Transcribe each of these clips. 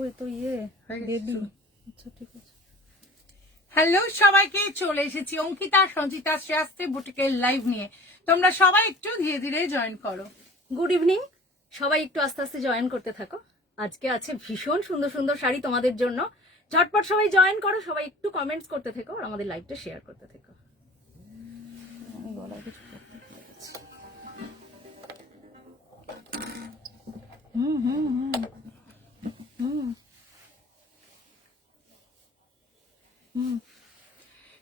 ওই তো রেডি। আচ্ছা ঠিক আছে। হ্যালো সবাইকে, চলে এসেছি অঙ্কিতা সঞ্চিতা শ্রেয়াস্তে বুটিকের লাইভ নিয়ে। তোমরা সবাই একটু ধীরে ধীরে জয়েন করো। গুড ইভিনিং, সবাই একটু আস্তে আস্তে জয়েন করতে থাকো। আজকে আছে ভীষণ সুন্দর সুন্দর শাড়ি তোমাদের জন্য। ঝটপট সবাই জয়েন করো, সবাই একটু কমেন্টস করতে থেকো আর আমাদের লাইভটা শেয়ার করতে থেকো। আমি গলায় কিছু করতে পেরেছি। হুম হুম হুম হুম হুম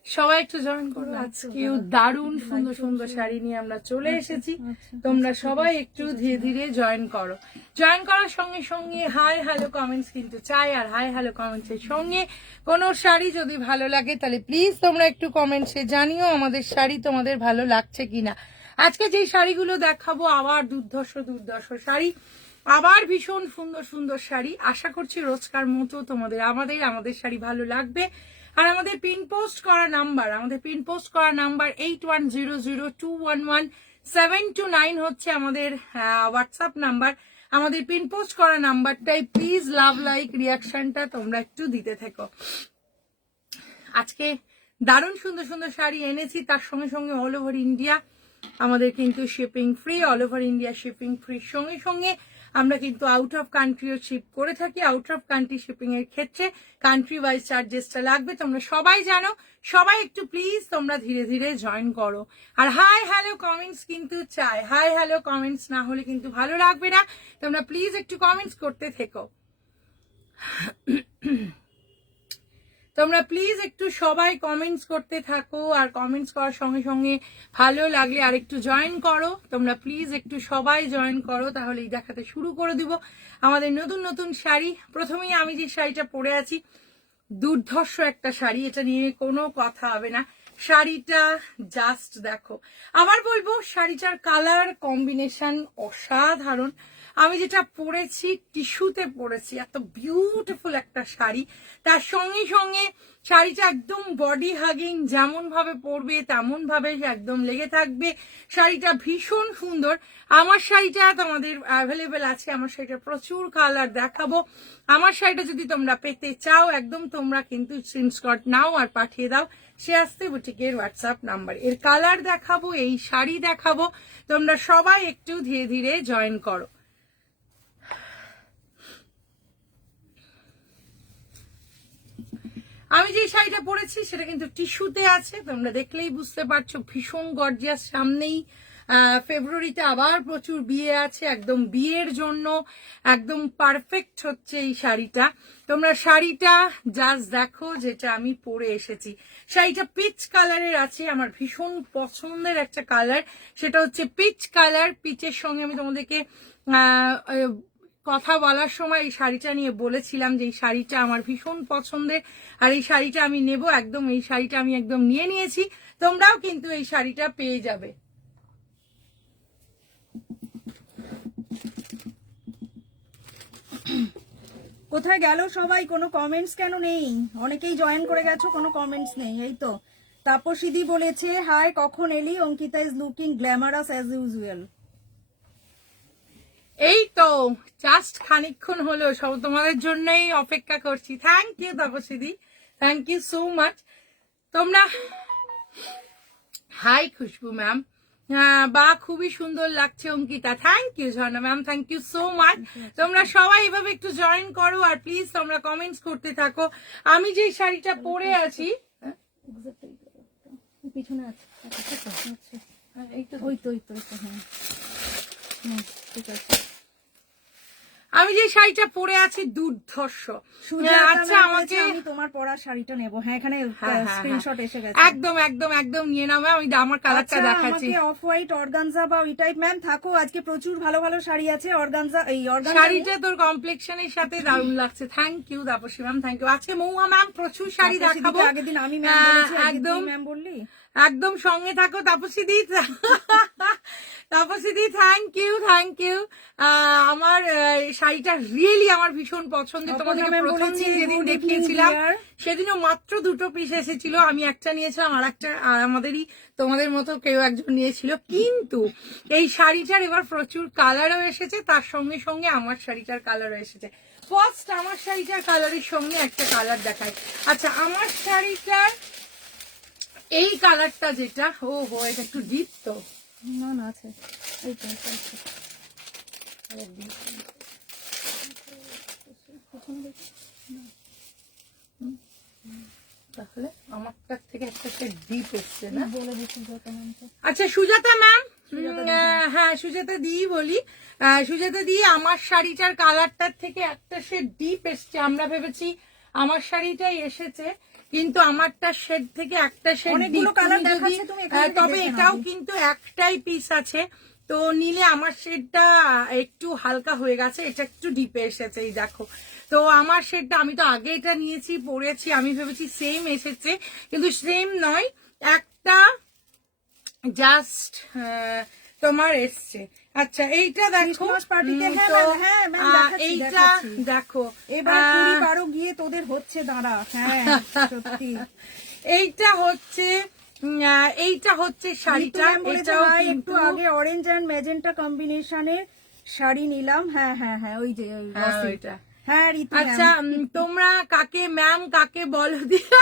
সবাই একটু জয়েন করো। আজকেও দারুণ সুন্দর সুন্দর শাড়ি নিয়ে আমরা চলে এসেছি। তোমরা সবাই একটু ধীরে ধীরে জয়েন করো। জয়েন করার সঙ্গে সঙ্গে হাই হ্যালো কমেন্টস কিন্তু চাই। আর হাই হ্যালো কমেন্টস এর সঙ্গে কোনো শাড়ি যদি ভালো লাগে তাহলে প্লিজ তোমরা একটু কমেন্টসে জানিও আমাদের শাড়ি তোমাদের ভালো লাগছে কিনা। আজকে যে শাড়িগুলো দেখাবো আবার দুর্ধর্ষ দুর্ধর্ষ শাড়ি, আবার ভীষণ সুন্দর সুন্দর শাড়ি। আশা করছি রোজকার মতো তোমাদের আমাদের শাড়ি ভালো লাগবে। আর আমাদের পিন পোস্ট করা নাম্বার 8100211729 হচ্ছে আমাদের হোয়াটসঅ্যাপ নাম্বার। আমাদের পিন পোস্ট করা নাম্বারটাই প্লিজ লাভ লাইক রিয়াকশনটা তোমরা একটু দিতে থেকো। আজকে দারুণ সুন্দর সুন্দর শাড়ি এনেছি, তার সঙ্গে সঙ্গে অল ওভার ইন্ডিয়া আমাদের কিন্তু shipping free. All over India shipping ফ্রির সঙ্গে সঙ্গে আমরা কিন্তু আউট অফ কান্ট্রিও শিপ করে থাকি। আউট অফ কান্ট্রি শিপিং এর ক্ষেত্রে কান্ট্রি ওয়াইজ চার্জেসটা লাগবে, তোমরা সবাই জানো। সবাই একটু প্লিজ তোমরা ধীরে ধীরে জয়েন করো। আর হাই হ্যালো কমেন্টস কিন্তু চাই, হাই হ্যালো কমেন্টস না হলে কিন্তু ভালো লাগবে না। তোমরা প্লিজ একটু কমেন্টস করতে থেকো। তোমরা প্লিজ একটু সবাই কমেন্টস করতে থাকো। আর কমেন্টস করার সঙ্গে সঙ্গে ভালো লাগলে আর একটু জয়েন করো। তোমরা প্লিজ একটু সবাই জয়েন করো, তাহলেই দেখাতে শুরু করে দিব আমাদের নতুন নতুন শাড়ি। প্রথমেই আমি যে শাড়িটা পরে আছি দুর্ধর্ষ একটা শাড়ি, এটা নিয়ে কোনো কথা হবে না। শাড়িটা জাস্ট দেখো। আবার বলবো শাড়িটার কালার কম্বিনেশন অসাধারণ। আমি যেটা পরেছি টিস্যুতে পরেছি, এত বিউটিফুল একটা শাড়ি। তার সঙ্গে সঙ্গে শাড়িটা একদম বডি হাগিং, যেমন ভাবে পরবে তেমন ভাবে একদম লেগে থাকবে। শাড়িটা ভীষণ সুন্দর। আমার শাড়িটা তোমাদের অ্যাভেলেবেল আছে, আমার শাড়িটা প্রচুর কালার দেখাবো। আমার শাড়িটা যদি তোমরা পেতে চাও একদম তোমরা কিন্তু স্ক্রিনশট নাও আর পাঠিয়ে দাও শ্রেয়াস্তে বুটিকের হোয়াটসঅ্যাপ নাম্বার। এর কালার দেখাবো, এই শাড়ি দেখাবো, তোমরা সবাই একটু ধীরে ধীরে জয়েন করো। আমি যে শাড়িটা পরেছি সেটা কিন্তু টিস্যুতে আছে, তোমরা দেখলেই বুঝতে পারছো ভীষণ গর্জিয়াস। সামনেই ফেব্রুয়ারিতে আবার প্রচুর বিয়ে আছে, একদম বিয়ের জন্য একদম পারফেক্ট হচ্ছে এই শাড়িটা। তোমরা শাড়িটা জাস্ট দেখো, যেটা আমি পরে এসেছি। শাড়িটা পিচ কালারের আছে, আমার ভীষণ পছন্দের একটা কালার, সেটা হচ্ছে পিচ কালার। পিচের সঙ্গে আমি তোমাদেরকে কথা বলার সময় এই শাড়িটা নিয়ে বলেছিলাম যে এই শাড়িটা আমার ভীষণ পছন্দের আর এই শাড়িটা আমি নেব। একদম এই শাড়িটা আমি একদম নিয়ে নিয়েছি, তোমরাও কিন্তু এই শাড়িটা পেয়ে যাবে। কোথায় গেল সবাই? কোনো কমেন্টস কেন নেই? অনেকেই জয়েন করে গেছো, কোনো কমেন্টস নেই। এই তো তাপসীদি বলেছে হাই, কখন এলি? Ankita is looking glamorous as usual. এই তো জাস্ট খানিকক্ষণ হলো, সব তোমাদের জন্যই অপেক্ষা করছি। থ্যাংক ইউ তাপসীদি, থ্যাংক ইউ সো মাচ। তোমরা হাই খুশবু ম্যাম, বা খুবই সুন্দর লাগছে Ankita, thank you. Jharna ma'am, thank you so much. তোমরা সবাই এভাবে একটু জয়েন করো আর প্লিজ তোমরা কমেন্টস করতে থাকো। আমি যে শাড়িটা পরে আছি পিছনে আছে, এই তো ওই তো হ্যাঁ ঠিক আছে। আমি যে শাড়িটা পরে আছি দুর্ধর্ষ। আচ্ছা আমাকে আমি তোমার পরা শাড়িটা নেব। হ্যাঁ এখানে স্ক্রিনশট এসে গেছে। একদম একদম একদম নিয়ে নাও ম্যাম, আমি আমার কালারটা দেখাচ্ছি। আমাকে অফ হোয়াইট অর্গানজা বা ওই টাইপ ম্যাম থাকো, আজকে প্রচুর ভালো ভালো শাড়ি আছে। অর্গানজা, এই অর্গানজা শাড়িটা তোর কমপ্লেক্সনের সাথে দারুণ লাগছে। Thank you Tapasi ma'am, thank you. আজকে মৌয়া ম্যাম প্রচুর শাড়ি দেখাবো। আগের দিন আমি ম্যাম বলেছি, একদম ম্যাম বললি। একদম সঙ্গে থাকো তাপসীদি। তাপসীদি থ্যাংক ইউ। আমার শাড়িটা রিয়েলি আমার ভীষণ পছন্দের। তোমাদেরকে প্রথম দিন যেদিন দেখিয়েছিলাম সেদিনও মাত্র 2 পিস এসেছিল, আমি একটা নিয়েছিলাম, আর একটা আমাদেরই তোমাদের মতো কেউ একজন নিয়েছিল। কিন্তু এই শাড়িটার এবার প্রচুর কালারও এসেছে, তার সঙ্গে সঙ্গে আমার শাড়িটার কালারও এসেছে। ফার্স্ট আমার শাড়িটার কালারের সঙ্গে একটা কালার দেখায়। আচ্ছা, আমার শাড়িটার এই কালারটা যেটা, এটা একটু ডিপ তো, না আছে তাহলে আমারটার থেকে একটা ডিপ এসছে না? বলে দিচ্ছি। আচ্ছা সুজাতা ম্যাম, হ্যাঁ সুজাতা দি বলি, সুজাতা দি আমার শাড়িটার কালারটার থেকে একটা শেড ডিপ এসছে। আমরা ভেবেছি আমার শাড়িটাই এসেছে, কিন্তু আমারটা শেড থেকে একটা শেড ডিপ। তবে এটাও কিন্তু একটাই পিস আছে, তো নিলে আমার শেডটা একটু হালকা হয়ে গেছে, এটা একটু ডিপে এসেছে। এই দেখো, তো আমার শেডটা আমি তো আগে এটা নিয়েছি, পরেছি, আমি ভেবেছি সেম এসেছে, কিন্তু সেম নয়, একটা জাস্ট তোমার এসছে। আচ্ছা এইটা দেখো, এইটা দেখো, এবার 20-12 গিয়ে তোদের হচ্ছে দাঁড়া। হ্যাঁ সত্যি। এইটা হচ্ছে শাড়িটা, এটাও একটু আগে অরেঞ্জ এন্ড ম্যাজেন্টা কম্বিনেশনের শাড়ি নিলাম। হ্যাঁ হ্যাঁ হ্যাঁ, ওই যে ওইটা। হ্যাঁ ঋতু। আচ্ছা তোমরা কাকে ম্যাম কাকে বলো দিয়া,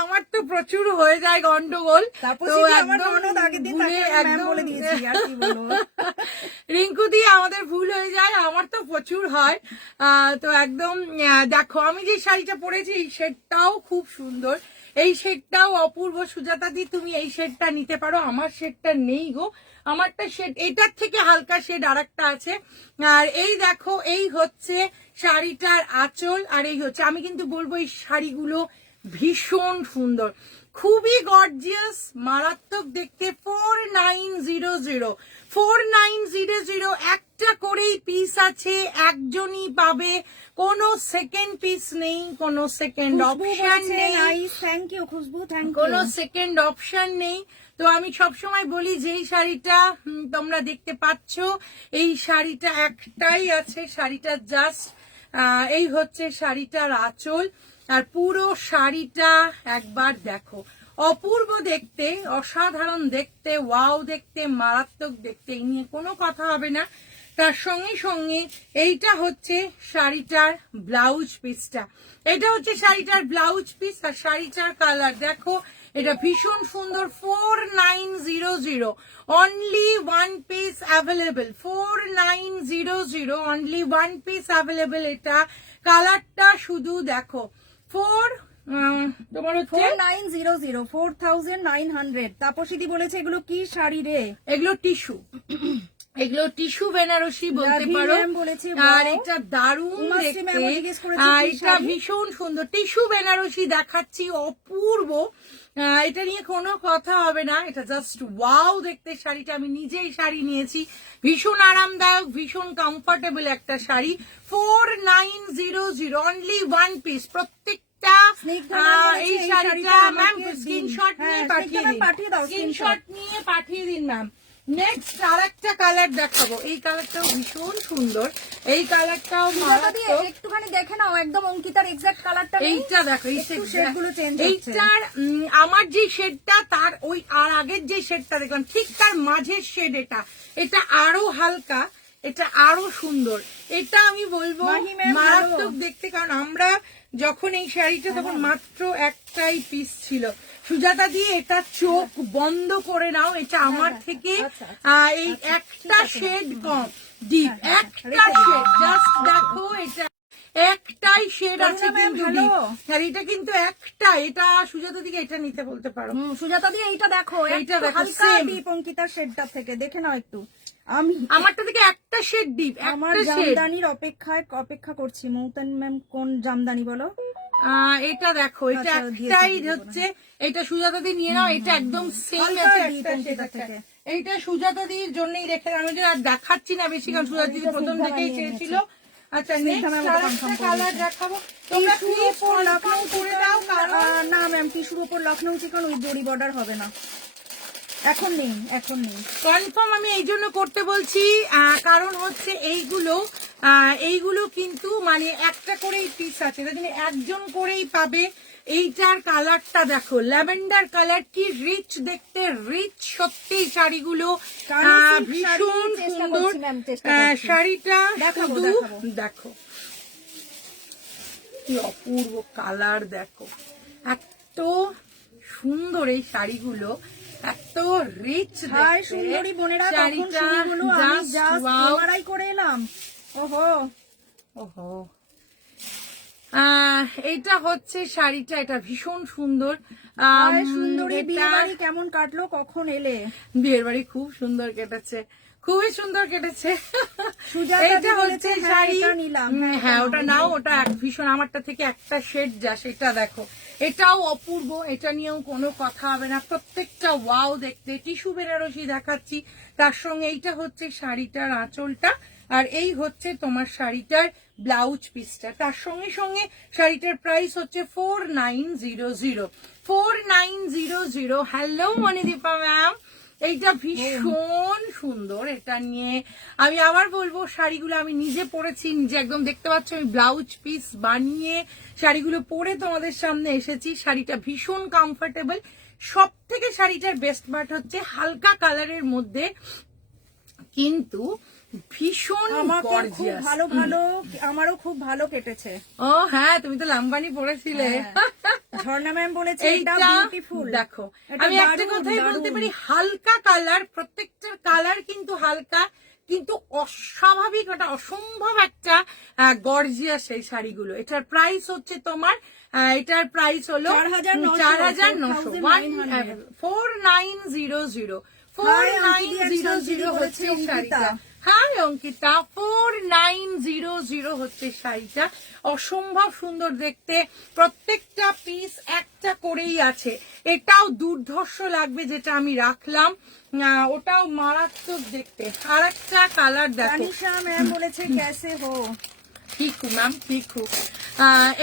আমার তো প্রচুর হয়ে যায় গন্ডগোল, তো রিঙ্কু দিয়ে আমাদের ভুল হয়ে যায়, আমার তো প্রচুর হয়। তো একদম দেখো, আমি যে শাড়িটা পরেছি এই শেডটাও খুব সুন্দর, এই শেডটাও অপূর্ব। সুজাতা দি তুমি এই শেডটা নিতে পারো, আমার শেডটা নেই গো, আমারটা শেড এটার থেকে হালকা শেড আর একটা আছে। আর এই দেখো, এই হচ্ছে শাড়িটার আঁচল, আর এই হচ্ছে, আমি কিন্তু বলবো এই শাড়িগুলো ভীষণ সুন্দর, খুবই গর্জিয়াস, মারাত্মক দেখতে। 4900 একটা করেই পিস আছে, একজনই পাবে, কোনো সেকেন্ড পিস নেই, কোনো সেকেন্ড অপশন নেই। Thank you Khushboo, thank you. কোনো সেকেন্ড অপশন নেই। তো আমি সবসময় বলি যে এই শাড়িটা তোমরা দেখতে পাচ্ছ, এই শাড়িটা একটাই আছে, শাড়িটা জাস্ট এই হচ্ছে শাড়িটার আঁচল, আর পুরো শাড়িটা একবার দেখো, অপূর্ব দেখতে, অসাধারণ দেখতে, ওয়াও দেখতে, মারাত্মক দেখতে, এই নিয়ে কোনো কথা হবে না। তার সঙ্গে সঙ্গে এইটা হচ্ছে শাড়িটার ব্লাউজ পিসটা, এটা হচ্ছে শাড়িটার ব্লাউজ পিস, আর শাড়িটার কালার দেখো, এটা ভীষণ সুন্দর। 4900 only 1 piece available, 4900 only 1 piece available. এটা কালারটা শুধু দেখো, তোমার হচ্ছে 4900 4900। তাপসীদি বলেছে এগুলো কি শাড়ি রে? এগুলো টিস্যু, এগুলো টিস্যু বেনারসি বলতে পারো, আর এটা দারুণ দেখতে, এটা ভীষণ সুন্দর টিস্যু বেনারসি দেখাচ্ছি, অপূর্ব, এটা নিয়ে কোনো কথা হবে না, এটা জাস্ট ওয়াও দেখতে। শাড়িটা আমি নিজেই শাড়ি নিয়েছি, ভীষণ আরামদায়ক, ভীষণ কমফোর্টেবল একটা শাড়ি। 4900 অনলি 1 পিস, প্রত্যেক এই শাড়িটা ম্যাম স্ক্রিনশট নিয়ে পাঠিয়ে দিন, স্ক্রিনশট নিয়ে পাঠিয়ে দিন ম্যাম। নেক্সট আর একটা কালার দেখাবো, এই কালারটাও ভীষণ সুন্দর, এই কালারটাও একটুখানি দেখে নাও, একদম অঙ্কিতার এক্সাক্ট কালারটা। এইটা দেখো, এই শেডগুলো চেঞ্জ হচ্ছে। এইটার আমার যে শেডটা, তার ওই আর আগের যে শেডটা দেখলাম ঠিক তার মাঝের শেড, এটা আরো হালকা, এটা আরো সুন্দর, এটা আমি বলবো মারাত্মক দেখতে। কারণ আমরা যখন এই শাড়িটা তখন মাত্র একটাই পিস ছিল। সুজাতা দিয়ে এটা চোখ বন্ধ করে নাও, এটা আমার থেকে এই একটা শেড কম ডিপ, একটা শেড, জাস্ট দেখো, এটা একটাই শেড আছে কিন্তু ডিপ, আর এটা কিন্তু একটা, এটা সুজাতা দিকে এটা নিতে বলতে পারো। সুজাতা দিয়ে এইটা দেখো, এইটা দেখো হালকা ডিপ অঙ্কিতার শেডটা থেকে দেখে নাও একটু। আমি আমারটা থেকে একটা শেড ডিপ, আমার জামদানির অপেক্ষা করছি। মৌতান ম্যাম কোন জামদানি বলো? এটা দেখো, এটা একটাই হচ্ছে, এটা সুজাতা দি নিয়ে নাও, এটা একদম সেম আছে। এইটা সুজাতা দির জন্যই রেখে, আমি আর দেখাচ্ছি না বেশি, কারণ সুজাতা দি প্রথম থেকেই চেয়েছিল, আচ্ছা স্নিগ্ধা নেক্সট ম্যাম আরেকটা confirm করে কালার দিয়েছে। দেখাবো, তোমরা টিস্যুর প্লিজ ওপর কনফার্ম লখনৌ করে দাও, কারণ না ম্যাম টিস্যুর ওপর লখনৌ চিকন উইথ জরি বর্ডার হবে না, এখন নেই, এখন নেই। কনফার্ম আমি এই জন্য করতে বলছি, কারণ হচ্ছে এইগুলো কিন্তু মানে একটা করেই পিস আছে, তাই জন্য একজন করেই পাবে। এইটার কালারটা দেখো, ল্যাভেন্ডার কালার, কি রিচ দেখতে, রিচ সত্যি শাড়িগুলো ভীষণ সুন্দর। শাড়িটা শুধু দেখো কি অপূর্ব কালার, দেখো এত সুন্দর এই শাড়িগুলো, এত রিচ হাই সুন্দরী বোনেরা, কখন শুরু হলো? আমি জাস্ট এমআরআই করে এলাম। ওহো ওহো, এইটা হচ্ছে শাড়িটা, এটা ভীষণ সুন্দর। হাই সুন্দরী, বিয়ে বাড়ি কেমন কাটলো, কখন এলে? বিয়ের বাড়ি খুব সুন্দর কেটেছে, খুবই সুন্দর কেটেছে। সুজাতা এটা হচ্ছে হ্যাঁ, শাড়ি, এটা নিলাম। হ্যাঁ ওটা নাও, ওটা ভীষণ, আমারটা থেকে একটা শেড যা, সেটা দেখো, এটাও অপূর্ব, এটা নিয়েও কোনো কথা হবে না, প্রত্যেকটা ওয়াও দেখতে। টিস্যু বেনারসি দেখাচ্ছি, তার সঙ্গে এইটা হচ্ছে শাড়িটার আঁচলটা, আর এই হচ্ছে তোমার শাড়িটার ব্লাউজ পিসটা। তার সঙ্গে সঙ্গে শাড়িটার প্রাইস হচ্ছে 4900। 4900। হ্যালো মণিদীপা ম্যাম, এইটা ভীষণ সুন্দর। এটা নিয়ে আমি আবার বলবো, শাড়িগুলো আমি নিজে পরেছি, নিজে একদম দেখতে পাচ্ছ আমি ব্লাউজ পিস বানিয়ে শাড়িগুলো পরে তোমাদের সামনে এসেছি। শাড়িটা ভীষণ কমফোর্টেবল। সব থেকে শাড়িটার বেস্ট পার্ট হচ্ছে হালকা কালারের মধ্যে কিন্তু ভীষণ গর্জিয়াস। ভালো ভালো, আমারও খুব ভালো কেটেছে। ও হ্যাঁ, তুমি তো লাম্বানি পরেছিলে। ঝর্ণা ম্যাম বলেছে এটা এইটা বিউটিফুল। দেখো, আমি একটা কথাই বলতে পারি, হালকা কালার, প্রত্যেকটার কালার কিন্তু হালকা, কিন্তু অস্বাভাবিক, ওটা অসম্ভব একটা গর্জিয়াস এই শাড়িগুলো। এটার প্রাইস হচ্ছে তোমার, এটার প্রাইস হলো 4900। 4900। 4900 হচ্ছে শাড়িটা। হ্যাঁ অঙ্কিতা, 4900 হচ্ছে শাড়িটা। অসম্ভব সুন্দর দেখতে, প্রত্যেকটা পিস একটা করেই আছে। এটাও দুর্ধর্ষ লাগবে, যেটা আমি রাখলাম, ওটাও মারাত্মক দেখতে। আর একটা কালার দেখো, তানিশা ম্যাম বলেছে ক্যাসে হো। পিকু ম্যাম, পিকু,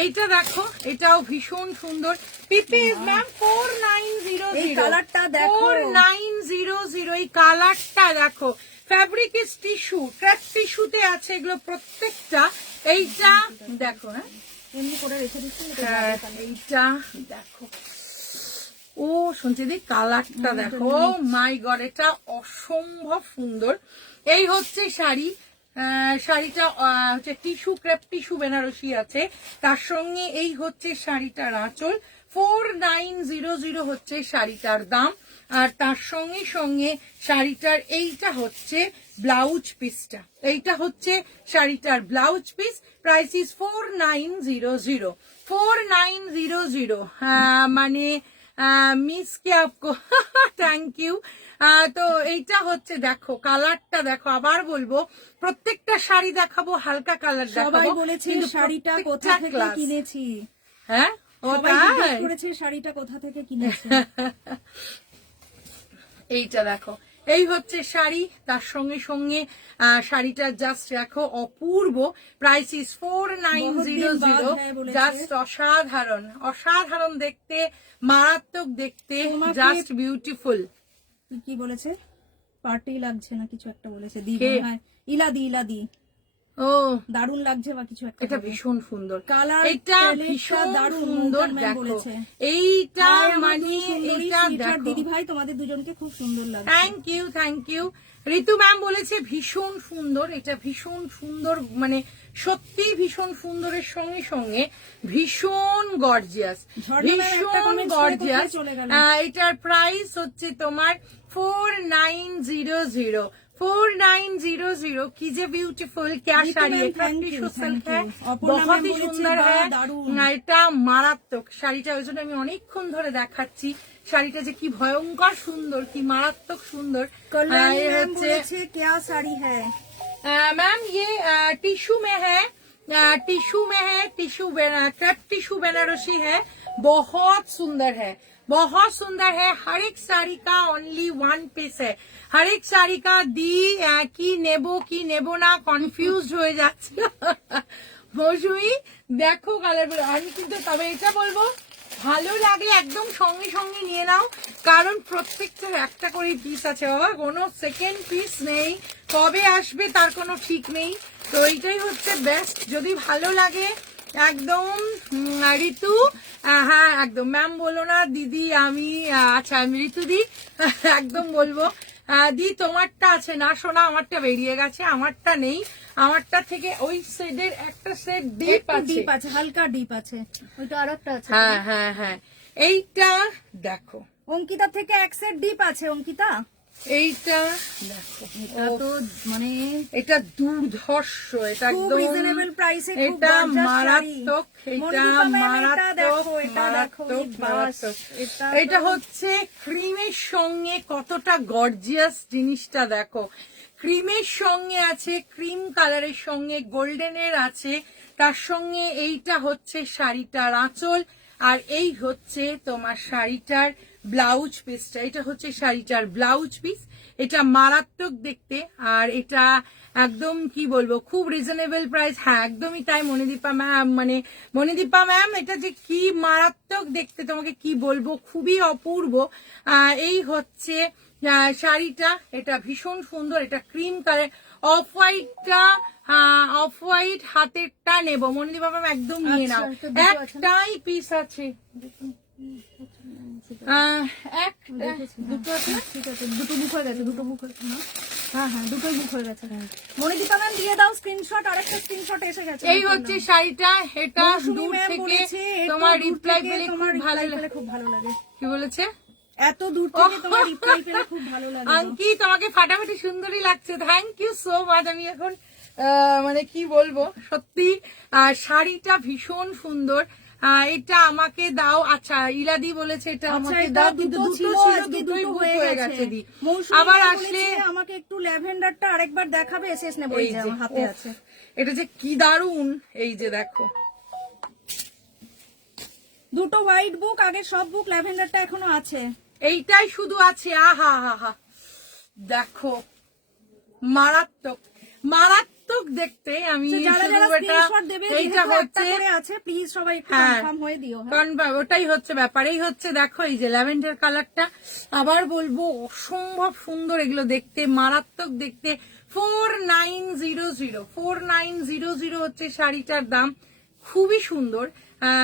এইটা দেখো, এটাও ভীষণ সুন্দর। পিপিস ম্যাম 4900। এই কালারটা দেখো, 4900। এই কালারটা দেখো, ফ্যাব্রিক ইজ টিস্যু, ক্রেপ টিস্যুতে আছে এগুলো প্রত্যেকটা। এইটা দেখো, হ্যাঁ এমনি করে রেখে দিচ্ছি। এইটা দেখো, ও শুনছি দি, কালারটা দেখো, মাই গড, এটা অসম্ভব সুন্দর। এই হচ্ছে শাড়ি, শাড়িটা হচ্ছে টিস্যু, ক্রেপ টিস্যু বেনারসি আছে, তার সঙ্গে এই হচ্ছে শাড়িটার আঁচল। 4900 হচ্ছে শাড়িটার দাম। আর তার সঙ্গে সঙ্গে শাড়িটার এইটা হচ্ছে ব্লাউজ পিসটা, এইটা হচ্ছে শাড়িটার ব্লাউজ পিস। Price is 4900। 4900। মানে মিস কে আপকো, থ্যাংক ইউ। তো এইটা হচ্ছে দেখো, কালারটা দেখো, আবার বলবো প্রত্যেকটা শাড়ি দেখাবো হালকা কালার দেখাবো। সবাই বলেছে শাড়িটা কোথা থেকে কিনেছি। হ্যাঁ, সবাই জিজ্ঞেস করেছে শাড়িটা কোথা থেকে কিনেছি। এইটা দেখো, এই হচ্ছে শাড়ি, তার সঙ্গে সঙ্গে শাড়িটা জাস্ট দেখো, অপূর্ব। Price is 4900। জাস্ট অসাধারণ, অসাধারণ দেখতে, মারাত্মক দেখতে, জাস্ট বিউটিফুল। কি বলেছে, পার্টি লাগছে না কিছু একটা বলেছে, দি ইলাদি ও দারুণ লাগছে বা কিছু একটা। এটা ভীষণ সুন্দর কালার, এটা ভীষণ সুন্দর দেখো। এইটা মানে এইটা দেখো দিদি ভাই, তোমাদের দুজনকে খুব সুন্দর লাগছে। Thank you, thank you. Ritu ma'am বলেছে ভীষণ সুন্দর, এটা ভীষণ সুন্দর, মানে সত্যি ভীষণ সুন্দরের সঙ্গে সঙ্গে ভীষণ গর্জিয়াস, ভীষণ গর্জিয়াস। এটার প্রাইস হচ্ছে তোমার 4900। 4900। की जे ब्यूटीफुल, क्या শাড়ি, बहुत ही সুন্দর। এটা মারাত্মক শাড়িটা, ওই জন্য আমি অনেকক্ষণ ধরে দেখাচ্ছি। শাড়িটা যে কি ভয়ঙ্কর সুন্দর, কি মারাত্মক সুন্দর। क्या साड़ी है मैम? ये टिश्यू में है, टिश्यू में है, टिश्यू क्रेप टिश्यू बेनारसी है, बहुत सुंदर है। बहुत सुंदर है। हर एक साड़ी का ओनली 1 पीस है। हर एक শাড়ি কা দি কি নেব না কনফিউজড হয়ে যাচ্ছে। মৌসুমি দেখো কালারগুলো, আমি কিন্তু তবে এটা বলবো ভালো লাগলে একদম সঙ্গে সঙ্গে নিয়ে নাও, কারণ প্রত্যেকটার একটা করে পিস আছে বাবা, কোনো সেকেন্ড পিস নেই, কবে আসবে তার কোনো ঠিক নেই। তো এইটাই হচ্ছে বেস্ট। যদি ভালো লাগে একদম ঋতু, হ্যাঁ একদম ম্যাম বলো না দিদি, আমি আচ্ছা আমি ঋতু দি একদম বলবো দি তোমারটা আছে না সোনা, আমারটা বেরিয়ে গেছে, আমারটা নেই, আমারটা থেকে ওই শেডের একটা শেড ডিপ আছে, ডিপ আছে, হালকা ডিপ আছে, ওইটা আরেকটা আছে। হ্যাঁ হ্যাঁ হ্যাঁ এইটা দেখো, অঙ্কিতা থেকে এক সেট ডিপ আছে। অঙ্কিতা এইটা দেখো, এটা তো মানে এটা দুর্ধর্ষ, এটা খুব একদম রিজনেবল প্রাইসে, খুব এটা গর্জাস মারাত্মক, শাড়ি। এটা মনিকা ম্যাম, এটা মারাত্মক দেখো, এটা দেখো, মারাত্মক এই বাস, মারাত্মক। এটা এটা তো- হচ্ছে ক্রিমের সঙ্গে কতটা গর্জিয়াস জিনিসটা দেখো, ক্রিমের সঙ্গে আছে, ক্রিম কালারের সঙ্গে গোল্ডেনের আছে, তার সঙ্গে এইটা হচ্ছে শাড়িটার আঁচল, আর এই হচ্ছে তোমার শাড়িটার ব্লাউজ পিসটা, এটা হচ্ছে শাড়িটার ব্লাউজ পিস। এটা মারাত্মক দেখতে, আর এটা একদম কি বলবো খুব রিজনেবল প্রাইস। হ্যাঁ একদমই তাই মনিদীপা ম্যাম, মানে মনিদীপা ম্যাম এটা যে কি মারাত্মক দেখতে তোমাকে কি বলবো, খুবই অপূর্ব। এই হচ্ছে শাড়িটা, এটা ভীষণ সুন্দর, এটা ক্রিম কালার, অফ হোয়াইটটা, অফ হোয়াইট হাতেরটা নেব মনিদীপা ম্যাম, একদম নিয়ে নাও, আচ্ছা, এটা দুটো আছে না? একটাই পিস আছে, দুটো আছে না? ঠিক আছে, দুটো বুক হয়ে গেছে, দুটো বুক হয়ে না, হ্যাঁ হ্যাঁ দুটোই বুক হয়ে গেছে। মনিদীপা ম্যাম দিয়ে দাও স্ক্রিনশট, আরেকটা স্ক্রিনশট এসে গেছে। এই হচ্ছে শাড়িটা, এটা মৌসুমী দূর ম্যাম থেকে বলেছে, একটু তোমার দূর রিপ্লাই থেকে পেলে তোমার খুব ভালো reply পেলে লাগে। খুব ভালো লাগে। কি বলেছে? এত দূর থেকে তোমার রিপ্লাই পেলে খুব ভালো লাগে। আঙ্কি তোমাকে ফাটাফাটি সুন্দরী লাগছে, থ্যাংক ইউ সো মাচ। আমি এখন মানে কি বলবো, সত্যি শাড়িটা ভীষণ সুন্দর। এটা আমাকে দাও, আচ্ছা ইলাদি বলেছে এটা আচ্ছা, আমাকে এটা দাও, দুটো কিন্তু দুটো ছিল, ছিল, আজকে দুটোই দুটো বুক হয়ে হয়ে গেছে। গেছে দি। মৌসুমী আবার ম্যাম আসলে বলেছে, আমাকে একটু ল্যাভেন্ডারটা আরেকবার দেখাবে, শেষ নেব, এই এই যে যে আমার হাতে ওফ, আছে। এটা যে কি দারুন, এই যে দেখো দুটো হোয়াইট বুক, আগে সব বুক, ল্যাভেন্ডারটা এখনো আছে। এইটাই শুধু আছে, আহা হা হা, দেখো মারাত্মক মারাত্মক দেখতে। আমি তো যারা শুধু যারা এটা স্ক্রিনশট দেবে, এইটা যেহেতু একটা হচ্ছে করে আছে, প্লিজ সবাই একটু হ্যাঁ, কনফার্ম হয়ে দিও। হ্যাঁ। কারণ ওটাই হচ্ছে ব্যাপার। এই হচ্ছে দেখো, এই যে ল্যাভেন্ডার কালারটা, আবার বলবো অসম্ভব সুন্দর এগুলো দেখতে, মারাত্মক দেখতে। 4900 4900 হচ্ছে শাড়িটার দাম, খুবই সুন্দর।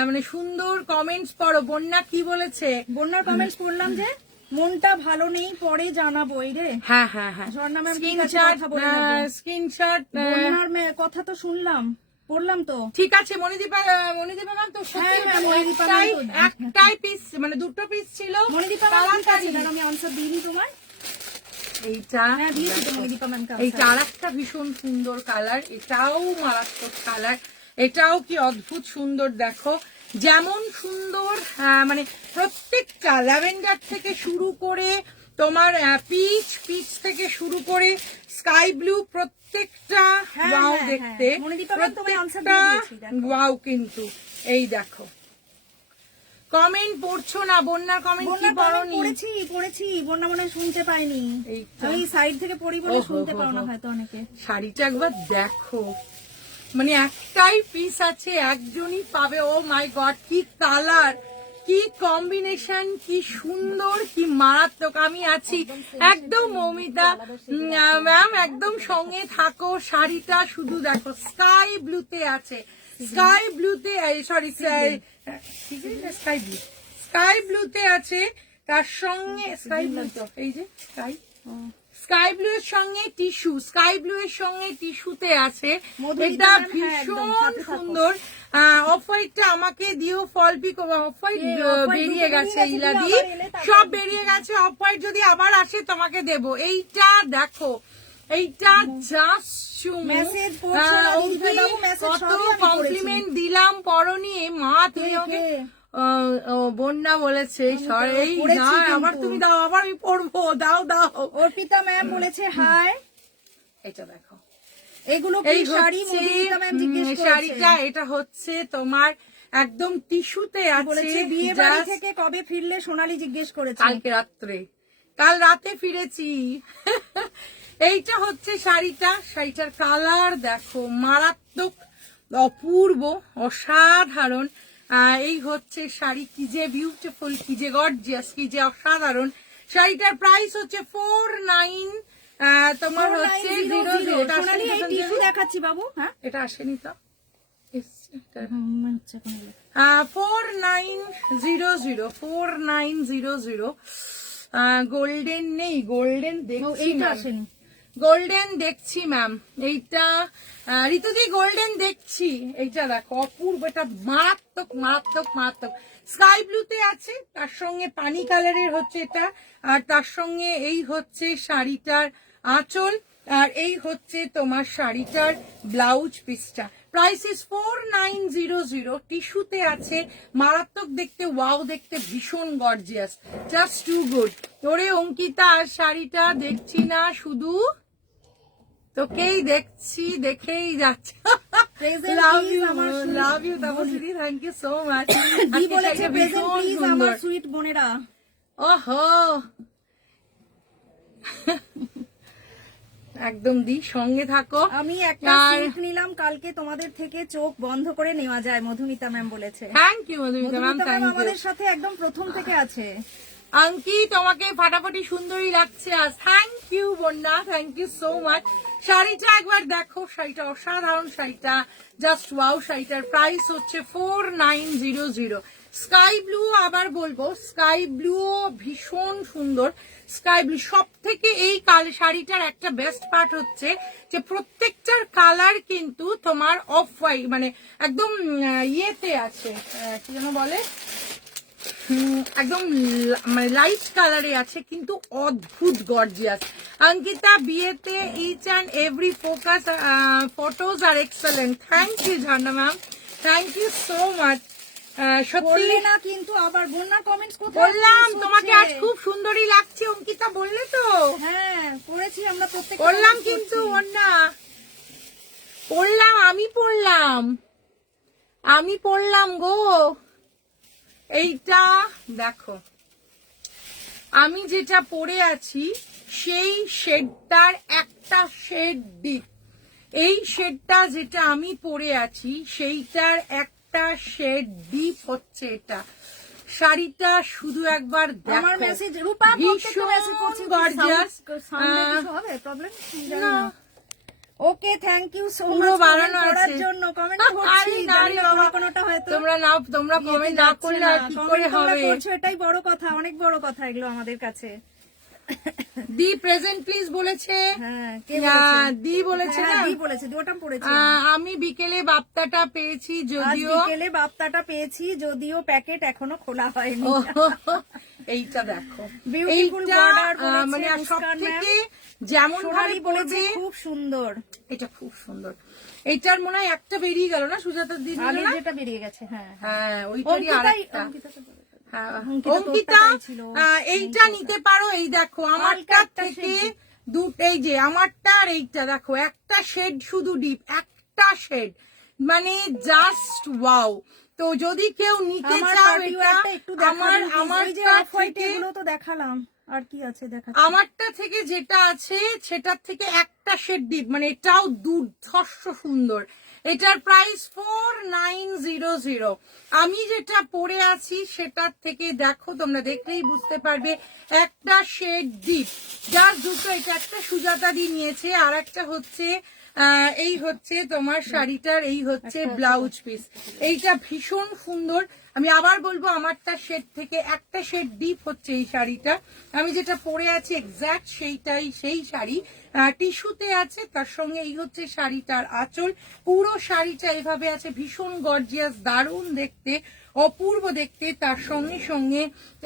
মানে সুন্দর কমেন্টস পড়ো। বন্যা কি বলেছে? বন্যার কমেন্টস পড়লাম যে মনটা ভালো নেই, পরে জানাবো। এই রে হ্যাঁ হ্যাঁ হ্যাঁ, ঝর্ণা ম্যাম স্ক্রিনশট বন্যার কথা তো শুনলাম, পড়লাম তো। ঠিক আছে মনিদীপা ম্যাম, তো সত্যি হ্যাঁ, হ্যাঁ, মনিদীপা একটাই ম্যাম তো- একটাই পিস, মানে দুটো পিস ছিল। মনিদীপা ম্যাম ঠিক আছে, তাড়াতাড়ি। দাঁড়াও, আমি আনসার দিইনি তোমার। এইটা হ্যাঁ দিয়েছি তো মনিদীপা ম্যামকে এইটা আর একটা ভীষণ সুন্দর কালার, এটাও মারাত্মক কালার, এটাও কি অদ্ভুত সুন্দর দেখো, যেমন সুন্দর মানে প্রত্যেকটা ল্যাভেন্ডার থেকে শুরু করে তোমার পিচ থেকে শুরু করে স্কাই ব্লু, প্রত্যেকটা হ্যাঁ, ওয়াও হ্যাঁ, দেখতে, হ্যাঁ। মনিদীপা ম্যাম তোমায় answer প্রত্যেকটা দিয়ে দিয়েছি, দেখো। ওয়াও। কিন্তু এই দেখো কমেন্ট পড়ছো না, বন্যার কমেন্ট কি বন্যার comment পড়োনি? পড়েছি, বন্যা মনে হয় শুনতে পাইনি। এইটা। আমি সাইড থেকে পড়ি বলে ওহো, শুনতে হো, পাও না হো। হয়তো অনেকে। শাড়িটা একবার দেখো, মানে একটাই পিস আছে, একজনই পাবে। ও মাই গড, কি কালার, কি কম্বিনেশন, কি সুন্দর, কি মারাত্মক। আমি আছি একদম মৌমিতা ম্যাম, একদম সঙ্গে থাকো। শাড়িটা শুধু দেখো, স্কাই ব্লুতে আছে, স্কাই ব্লুতে, সরি স্কাই ব্লুতে আছে, তার সঙ্গে স্কাই ব্লু, তো এই যে স্কাই ব্লু এর সঙ্গে টিস্যু, স্কাই ব্লু এর সঙ্গে টিস্যুতে আছে। মধুমিতা এটা ম্যাম, হ্যাঁ, একদম, ভীষণ সাথে থাকো। সুন্দর। অফ হোয়াইটটা আমাকে দিও, ফল পিক অফ হোয়াইট off-white বেরিয়ে দুটো গেছে, বেরিয়ে গেছে, ইলাদি আবার এলে তারপর সব বেরিয়ে গেছে। অফ হোয়াইট যদি আবার আসে তোমাকে দেব। এইটা দেখো, এইটা জাস্ট Message পড়ছো না, রিজভা বাবু, message কত সবই আমি কমপ্লিমেন্ট দিলাম, পরনি মা তুমি কে, ওকে। কে? বন্যা বলেছে, এই পড়েছি না, কিন্তু। আবার তুমি দাও, আবার আমি পড়বো, দাও দাও। অর্পিতা ম্যাম বলেছে হাই। এটা দেখো, এগুলো কি এই শাড়ি? হচ্ছে মধুমিতা ম্যাম জিজ্ঞেস করেছে। শাড়িটা, এটা হচ্ছে তোমার একদম টিস্যুতে আছে। বলেছে বিয়ে বাড়ি just থেকে কবে ফিরলে সোনালি জিজ্ঞেস করেছে। কালকে রাত্রে, কাল রাতে ফিরেছি। এইটা হচ্ছে শাড়িটার কালার দেখো, মারাত্মক, অপূর্ব, অসাধারণ। এই হচ্ছে শাড়ি, কি যে বিউটিফুল, কি যে গর্জিয়াস, কি যে অসাধারণ। শাড়িটার প্রাইস হচ্ছে 49, তোমার হচ্ছে 00। সোনালি এই টিস্যু দেখাচ্ছি বাবু। হ্যাঁ এটা আসেনি তো, হচ্ছে কোনো 4900, 4900। গোল্ডেন নেই, গোল্ডেন দেখছি, এইটা আসেনি। গোল্ডেন দেখছি ম্যাম। এইটা ঋতুদি গোল্ডেন দেখছি। এইটা দেখো, অপূর্ব, এটা মারাত্মক মারাত্মক মারাত্মক। স্কাই ব্লুতে আছে, তার সঙ্গে পানি কালারের হচ্ছে এটা, আর তার সঙ্গে এই হচ্ছে শাড়িটার আঁচল, আর এই হচ্ছে তোমার শাড়িটার ব্লাউজ পিসটা। Price is 4900। টিস্যুতে আছে, মারাত্মক দেখতে, ওয়াও দেখতে, ভীষণ গর্জিয়াস, জাস্ট টু গুড। ওরে অঙ্কিতা, আর শাড়িটা দেখছি না, শুধু তোকেই দেখছি, দেখেই যাচ্ছে। Love you, love you Tapasi, thank you so much. দি বলেছে প্রেজেন্ট প্লিজ আমার সুইট বোনেরা। ওহো, একদম দি, সঙ্গে থাকো। আমি একটা সুইট নিলাম কালকে তোমাদের থেকে, চোখ বন্ধ করে নেওয়া যায়, মধুমিতা ম্যাম বলেছে। Thank you Madhumita ma'am, thank you. আমাদের সাথে একদম প্রথম থেকে আছে। আঙ্কি, তোমাকে ফাটাফাটি সুন্দরী লাগছে আজ। থ্যাংক ইউ বন্যা, থ্যাংক ইউ সো মাচ। শাড়িটা একবার দেখো, শাড়িটা অসাধারণ, শাড়িটা জাস্ট ওয়াও। শাড়িটার প্রাইস হচ্ছে 4900। স্কাই ব্লু, আবার বলবো স্কাই ব্লু ভীষণ সুন্দর। স্কাই ব্লু সব থেকে, এই শাড়িটার একটা বেস্ট পার্ট হচ্ছে যে প্রত্যেকটার কালার কিন্তু তোমার অফ হোয়াইট, মানে একদম ইয়েতে আছে, কি যেন বলে, একদম মানে লাইট কালারে আছে, কিন্তু অদ্ভুত গর্জিয়াস। অঙ্কিতা, বিয়েতে ইচ অ্যান্ড এভরি ফটোজ আর excellent. Thank you Jharna ma'am, thank you so much. সত্যি না কিন্তু আবার বন্যা কমেন্টস কোথায়? বললাম তোমাকে আজ খুব সুন্দরী লাগছে অঙ্কিতা, বললে তো। হ্যাঁ পড়েছি আমরা, প্রত্যেক পড়লাম কিন্তু বন্যা, পড়লাম, আমি পড়লাম গো। এইটা দেখো, আমি যেটা পরে আছি সেই শেডটার একটা শেড ডিপ। এই শেডটা যেটা আমি পরে আছি সেইটার একটা শেড ডিপ হচ্ছে এটা। শাড়িটা শুধু একবার দেখো, আমার মেসেজ রূপা প্রত্যেকটা মেসেজ করছি, গর্জিয়াস। সামনে কিছু হবে প্রবলেম? না, ওকে থ্যাংক ইউ সো পুরো মাচ বানানো করার আছে জন্য। কমেন্ট করছি, জানি না কোনো কোনোটা হয়তো তোমরা কমেন্ট না করলে আর কি করে হবে? করছো, এটাই বড় কথা, অনেক বড় কথা এগুলো আমাদের কাছে। দি প্রেজেন্ট প্লিজ বলেছে। হ্যাঁ দি বলেছে না, দি বলেছে, দুটোটা পড়েছি। আমি বিকেলে বাপ্তাটা পেয়েছি, যদিও বিকেলে বাপ্তাটা পেয়েছি, যদিও প্যাকেট এখনো খোলা হয়নি। এইটা দেখো, বিউটিফুল এইটা বর্ডার বলেছে মানে সব মুস্কান ম্যাম। থেকে যেমন ভাবে সোনালি বলেছে পড়বে, খুব সুন্দর। এটা খুব সুন্দর। এইটার মনে হয় একটা বেরিয়ে গেল না, সুজাতা দি দিল আগে না? যেটা বেরিয়ে গেছে, হ্যাঁ হ্যাঁ, ওইটারই আরেকটা। অঙ্কিতা তো বলেছে। হ্যাঁ, অঙ্কিতা অঙ্কিতা, তোরটা চাইছিল। এইটা নিতে পারো। এই দেখো, আমারটা একটা থেকে shade এই যে আমারটা আর এইটা দেখো, একটা শেড শুধু ডিপ, একটা শেড, মানে জাস্ট ওয়াও। তো যদি কেউ নিতে আমার চাও, party এটা wear টা একটু দেখাবেন please? আমারটা ওই যে off white থেকে, এগুলো তো দেখালাম, আর কি আছে দেখা? আমারটা থেকে যেটা আছে সেটার থেকে একটা শেড ডিপ, মানে এটাও দুর্ধর্ষ সুন্দর। এটার প্রাইস 4900। আমি যেটা পরে আছি সেটার থেকে দেখো, তোমরা দেখলেই বুঝতে পারবে, একটা শেড ডিপ, যার দুটো। এটা একটা সুজাতা দি নিয়েছে, আর একটা হচ্ছে এই হচ্ছে তোমার শাড়িটার, এই হচ্ছে ব্লাউজ পিস। এইটা ভীষণ সুন্দর। আমি আবার বলবো, আমারটা শেড থেকে একটা শেড ডিপ হচ্ছে এই শাড়িটা। আমি যেটা পরে আছি এক্স্যাক্ট সেইটাই, সেই শাড়ি, টিস্যুতে আছে, তার সঙ্গে এই হচ্ছে শাড়িটার আঁচল। পুরো শাড়িটা এভাবে আছে, ভীষণ গর্জিয়াস, দারুণ দেখতে, অপূর্ব দেখতে। তার সঙ্গে সঙ্গে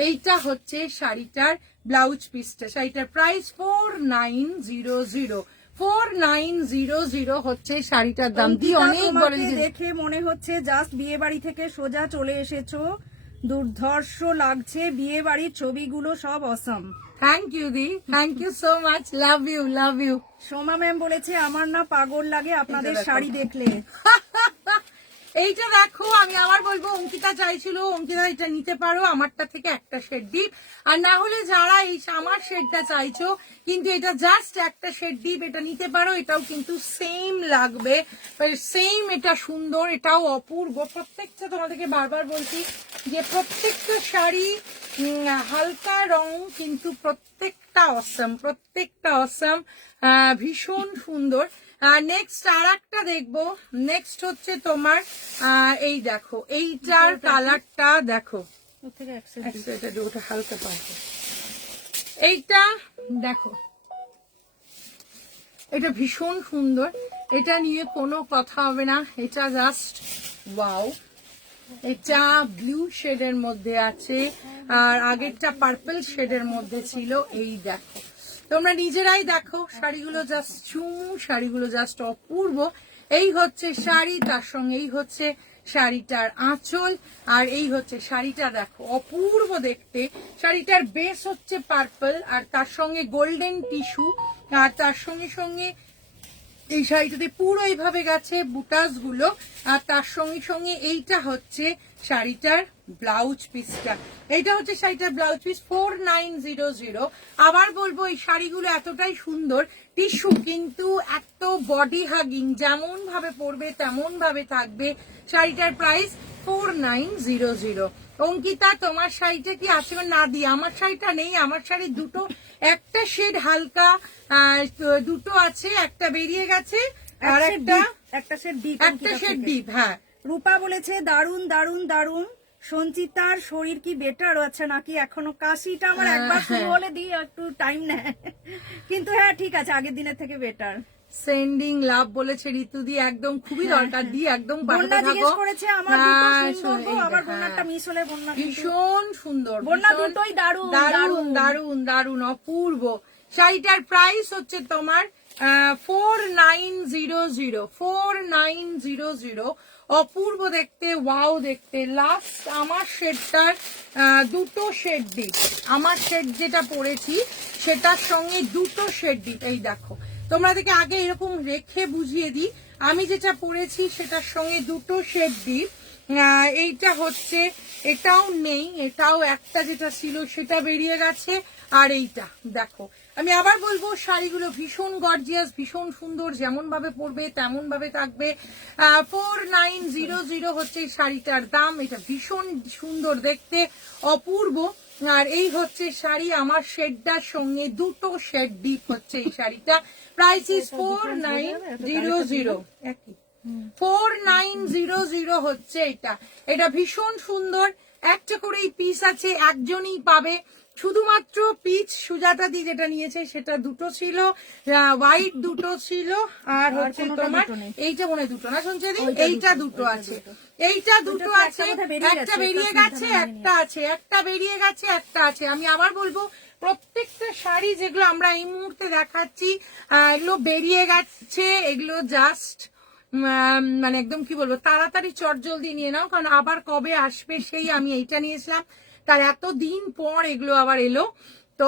এইটা হচ্ছে শাড়িটার ব্লাউজ পিসটা। শাড়িটার প্রাইস 4900। 4900 হচ্ছে শাড়িটার দাম। দিয়ে অনেক বলে দিয়েছে, দেখে মনে হচ্ছে জাস্ট বিয়ে বাড়ি থেকে সোজা চলে এসেছো, দুর্ধর্ষ লাগছে, বিয়ে বাড়ির ছবিগুলো সব অসম। থ্যাংক ইউ দি, thank you so much, love you, love you. Soma ma'am বলেছে আমার না পাগল লাগে আপনাদের শাড়ি দেখলে। এইটা দেখো, আমি আবার বলবো অঙ্কিতা চাইছিল, অঙ্কিতা এটা নিতে পারো আমারটা থেকে একটা শেড ডিপ, আর না হলে যারা এই আমার শেডটা চাইছো কিন্তু এটা জাস্ট একটা শেড ডিপ, এটা নিতে পারো। এটাও কিন্তু সেম লাগবে, সেম, এটা সুন্দর, এটাও অপূর্ব। প্রত্যেকটা তোমাদেরকে বারবার বলছি যে প্রত্যেকটা শাড়ি হালকা রং কিন্তু প্রত্যেকটা অসম, প্রত্যেকটা অসম, ভীষণ সুন্দর। নেক্সট আর একটা দেখবো, নেক্সট হচ্ছে তোমার এই দেখো, এইটার কালারটা দেখো, ওটা হালকা পাবো, এইটা দেখো, এটা ভীষণ সুন্দর, এটা নিয়ে কোনো কথা হবে না, এটা জাস্ট ওয়াও। এটা ব্লু শেডের মধ্যে আছে, আর আগেরটা পার্পল শেডের মধ্যে ছিল। এই দেখো, তোমরা নিজেরাই দেখো, শাড়িগুলো জাস্ট চুমু, শাড়িগুলো জাস্ট অপূর্ব। এই হচ্ছে শাড়ি, তার সঙ্গে এই হচ্ছে শাড়িটার আঁচল, আর এই হচ্ছে শাড়িটা, দেখো অপূর্ব দেখতে। শাড়িটার বেস হচ্ছে পার্পল, আর তার সঙ্গে গোল্ডেন টিস্যু, আর তার সঙ্গে সঙ্গে এই শাড়িটাতে পুরো এইভাবে গেছে বুটাস গুলো, আর তার সঙ্গে সঙ্গে এইটা হচ্ছে শাড়িটার ব্লাউজ পিসটা। এইটা হচ্ছে শাড়িটার ব্লাউজ পিস, 4900। আবার বলবো এই শাড়িগুলো এতটাই সুন্দর, টিস্যু কিন্তু এত বডি হাগিং, যেমন ভাবে পরবে তেমন ভাবে থাকবে। শাড়িটার প্রাইস 4900। অঙ্কিতা তোমার শাড়িটা কি আছে না দিয়ে? আমার শাড়িটা নেই, আমার শাড়ি দুটো, একটা শেড হালকা, দুটো আছে, একটা বেরিয়ে গেছে, আর একটা শেড ডিপ। হ্যাঁ, রূপা বলেছে দারুন দারুন দারুন। সঞ্চিতার শরীর কি বেটার আছে নাকি এখনো? কাশিটা আমার একবার শুরু হলে দিই একটু টাইম নেয়, কিন্তু হ্যাঁ ঠিক আছে, আগের দিনের থেকে বেটার। সেন্ডিং লাভ বলেছে ঋতুদি, একদম খুবই দরকার, দি একদম বন্যা জিজ্ঞেস করেছে আমার দুটো সুন্দর গো, আবার বন্যাটা মিস হলে বন্যা ভীষণ সুন্দর, বন্যা দুটোই দারুন দারুন দারুন দারুন অপূর্ব। শাড়িটার প্রাইস হচ্ছে তোমার 4900। অপূর্ব দেখতে, ওয়াও দেখতে। লাস্ট আমার শেডটার দুটো শেড ডিপ, আমার শেড যেটা পরেছি সেটার সঙ্গে দুটো শেড ডিপ। এই দেখো, তোমাদেরকে আগে এরকম রেখে বুঝিয়ে দিই, আমি যেটা পরেছি সেটার সঙ্গে দুটো শেড ডিপ। এইটা হচ্ছে, এটাও নেই, এটাও একটা যেটা ছিল সেটা বেরিয়ে গেছে, আর এইটা দেখো। আমি আবার বলবো শাড়িগুলো ভীষণ গর্জিয়াস, ভীষণ সুন্দর, যেমন ভাবে পরবে তেমন ভাবে থাকবে। 4900 হচ্ছে এই শাড়িটার দাম। এটা ভীষণ সুন্দর দেখতে, অপূর্ব। আর এই হচ্ছে শাড়ি, আমার শেডটার সঙ্গে দুটো শেড ডিপ হচ্ছে এই শাড়িটা। Price is 4900। 4900 হচ্ছে এটা। এটা ভীষণ সুন্দর, একটা করেই পিস আছে, একজনই পাবে। শুধুমাত্র পিচ সুজাতা দি যেটা নিয়েছে সেটা দুটো ছিল, হোয়াইট দুটো ছিল, আর হচ্ছে তোমার এইটা মনে দুটো না সঞ্চয় দি, এইটা দুটো আছে, এইটা দুটো আছে, একটা বেরিয়ে গেছে, একটা আছে, একটা বেরিয়ে গেছে, একটা আছে। আমি আবার বলবো প্রত্যেকটা শাড়ি যেগুলো আমরা এই মুহূর্তে দেখাচ্ছি এগুলো বেরিয়ে গেছে, এগুলো জাস্ট মানে একদম কি বলবো, তাড়াতাড়ি চটজলদি নিয়ে নাও, কারণ আবার কবে আসবে সেই। আমি এইটা নিয়েছিলাম, তার এতদিন পর এগুলো আবার এলো, তো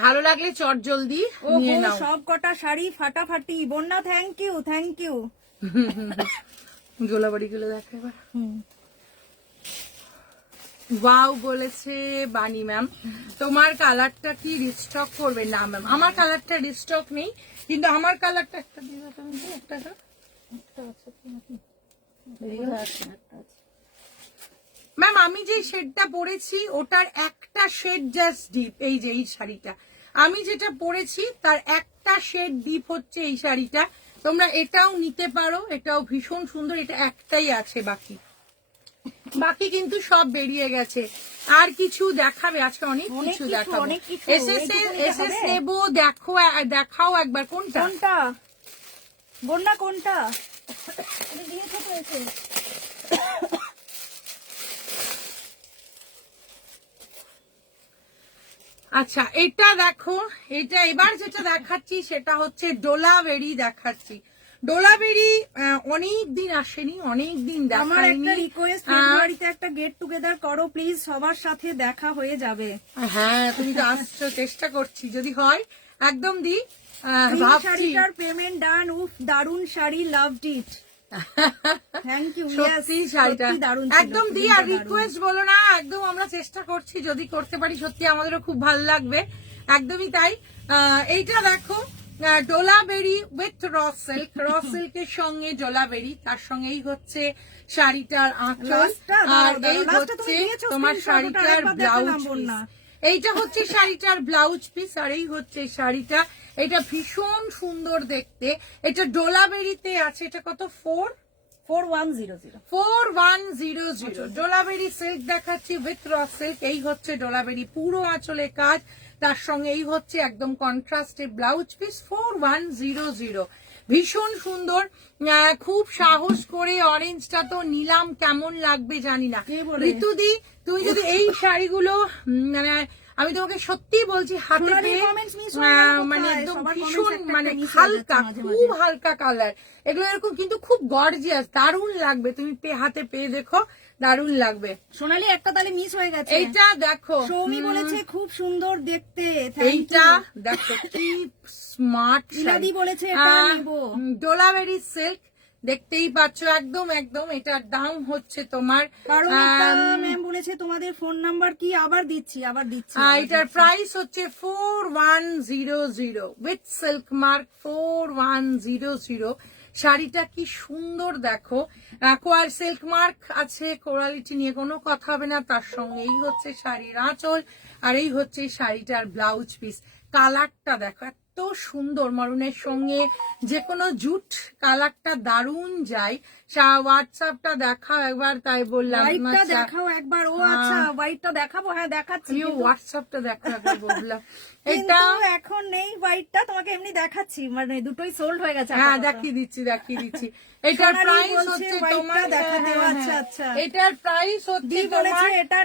ভালো লাগলে চটজলদি নিয়ে নাও। সব কটা শাড়ি ফাটাফাটি। Bonya thank you, thank you. গোলাবাড়ি গুলো দেখো এবার। ওয়াও বলেছে বানি ম্যাম, তোমার কালারটা কি রিস্টক করবে? না ম্যাম, আমার কালারটা রিস্টক নেই, কিন্তু আমার কালারটা একটা দিয়ে দাও তুমি, একটা ম্যাম। আমি যে শেডটা পরেছি ওটার একটা শেড জাস্ট ডিপ, এই যে এই শাড়িটা আমি যেটা পরেছি তার একটা শেড ডিপ হচ্ছে এই শাড়িটা। তোমরা এটাও নিতে পারো, এটাও ভীষণ সুন্দর, এটা একটাই আছে, বাকি বাকি কিন্তু সব বেরিয়ে গেছে। আর কিছু দেখাবে আজকে? অনেক কিছু দেখাবো। এসএস নেবো, দেখো, দেখাও একবার কোনটা কোনটা বন্যা, কোনটা দিয়েছো তো এসে? আচ্ছা, এটা দেখো, এটা এবার যেটা দেখাচ্ছি সেটা হচ্ছে ডোলাবেরি দেখাচ্ছি। ডোলাবেরি অনেক দিন আসেনি, অনেক দিন আমার একটা দেখাইনি। রিকোয়েস্ট, ফেব্রুয়ারিতে একটা গেট টুগেদার করো প্লিজ, সবার সাথে দেখা হয়ে যাবে। হ্যাঁ, তুমি তো আসছো, চেষ্টা করছি, যদি হয় একদম দি। ভাবছি শাড়িটার পেমেন্ট ডান। উফ দারুন শাড়ি, loved it. Thank thank you সত্যি শাড়িটা দারুণ একদম দি আর রিকোয়েস্ট বলো না, একদম আমরা চেষ্টা করছি, যদি করতে পারি সত্যি আমাদেরও খুব ভালো লাগবে, একদমই তাই। এইটা দেখো ডোলাবেরি উইথ র সিল্কের সঙ্গে ডোলাবেরি, তার সঙ্গেই হচ্ছে শাড়িটার আঁচল, আর এই হচ্ছে তোমার শাড়িটার ব্লাউজ পিস। এইটা হচ্ছে শাড়িটার ব্লাউজ পিস, আর এই হচ্ছে শাড়িটা। এটা ভীষণ সুন্দর দেখতে, এটা ডোলাবেরিতে আছে। এটা কত? 4100 ডোলাবেরি সিল্ক দেখাচ্ছি উইথ র সিল্ক। এই হচ্ছে ডোলাবেরি পুরো আঁচলে কাজ, তার সঙ্গে এই হচ্ছে একদম কন্ট্রাস্টে ব্লাউজ পিস। 4100 ভীষণ সুন্দর। খুব সাহস করে অরেঞ্জটা তো নিলাম, কেমন লাগবে জানি না। ঋতুদি তুমি যদি এই শাড়িগুলো মানে আমি তোমাকে সত্যি বলছি হাতে পেয়ে মানে একদম ভীষণ মানে হালকা, খুব হালকা কালার, এগুলো এরকম কিন্তু খুব গর্জিয়াস, দারুণ লাগবে। তুমি হাতে পেয়ে দেখো, দারুণ লাগবে। সোনালি একটা তাহলে মিস হয়ে গেছে। এইটা দেখো, সৌমি বলেছে খুব সুন্দর দেখতে। এইটা দেখো কি স্মার্ট ইলাদি বলেছে এটা নিব। ডোলাবেরি সিল্ক দেখতেই পাচ্ছ, একদম একদম। এটার দাম হচ্ছে তোমার, ম্যাম বলেছে তোমাদের ফোন নাম্বার কি? আবার দিচ্ছি। এটার প্রাইস হচ্ছে 4100 উইথ সিল্ক মার্ক। 4100 শাড়িটা কি সুন্দর দেখো, কোয়ার সিল্ক মার্ক আছে, কোরালিটি নিয়ে কোনো কথা হবে না। তার সঙ্গে এই হচ্ছে শাড়ির আঁচল, আর এই হচ্ছে শাড়িটার ব্লাউজ পিস। কালারটা দেখো এত সুন্দর, মরুনের সঙ্গে যে কোনো জুট কালারটা দারুণ যায়। হোয়াটসঅ্যাপটা দেখাও একবার, তাই বললাম। দেখাও একবার। ও আচ্ছা, হোয়াইটটা দেখাবো। হ্যাঁ দেখাচ্ছি, হোয়াটসঅ্যাপটা দেখো একবার বললাম। এটা এখন নেই হোয়াইটটা, তোমাকে এমনি দেখাচ্ছি, মানে দুটোই সোল্ড হয়ে গেছে। হ্যাঁ দেখিয়ে দিচ্ছি। এটার প্রাইস হচ্ছে তোমার, আচ্ছা এটার প্রাইস হচ্ছে তোমার, এটার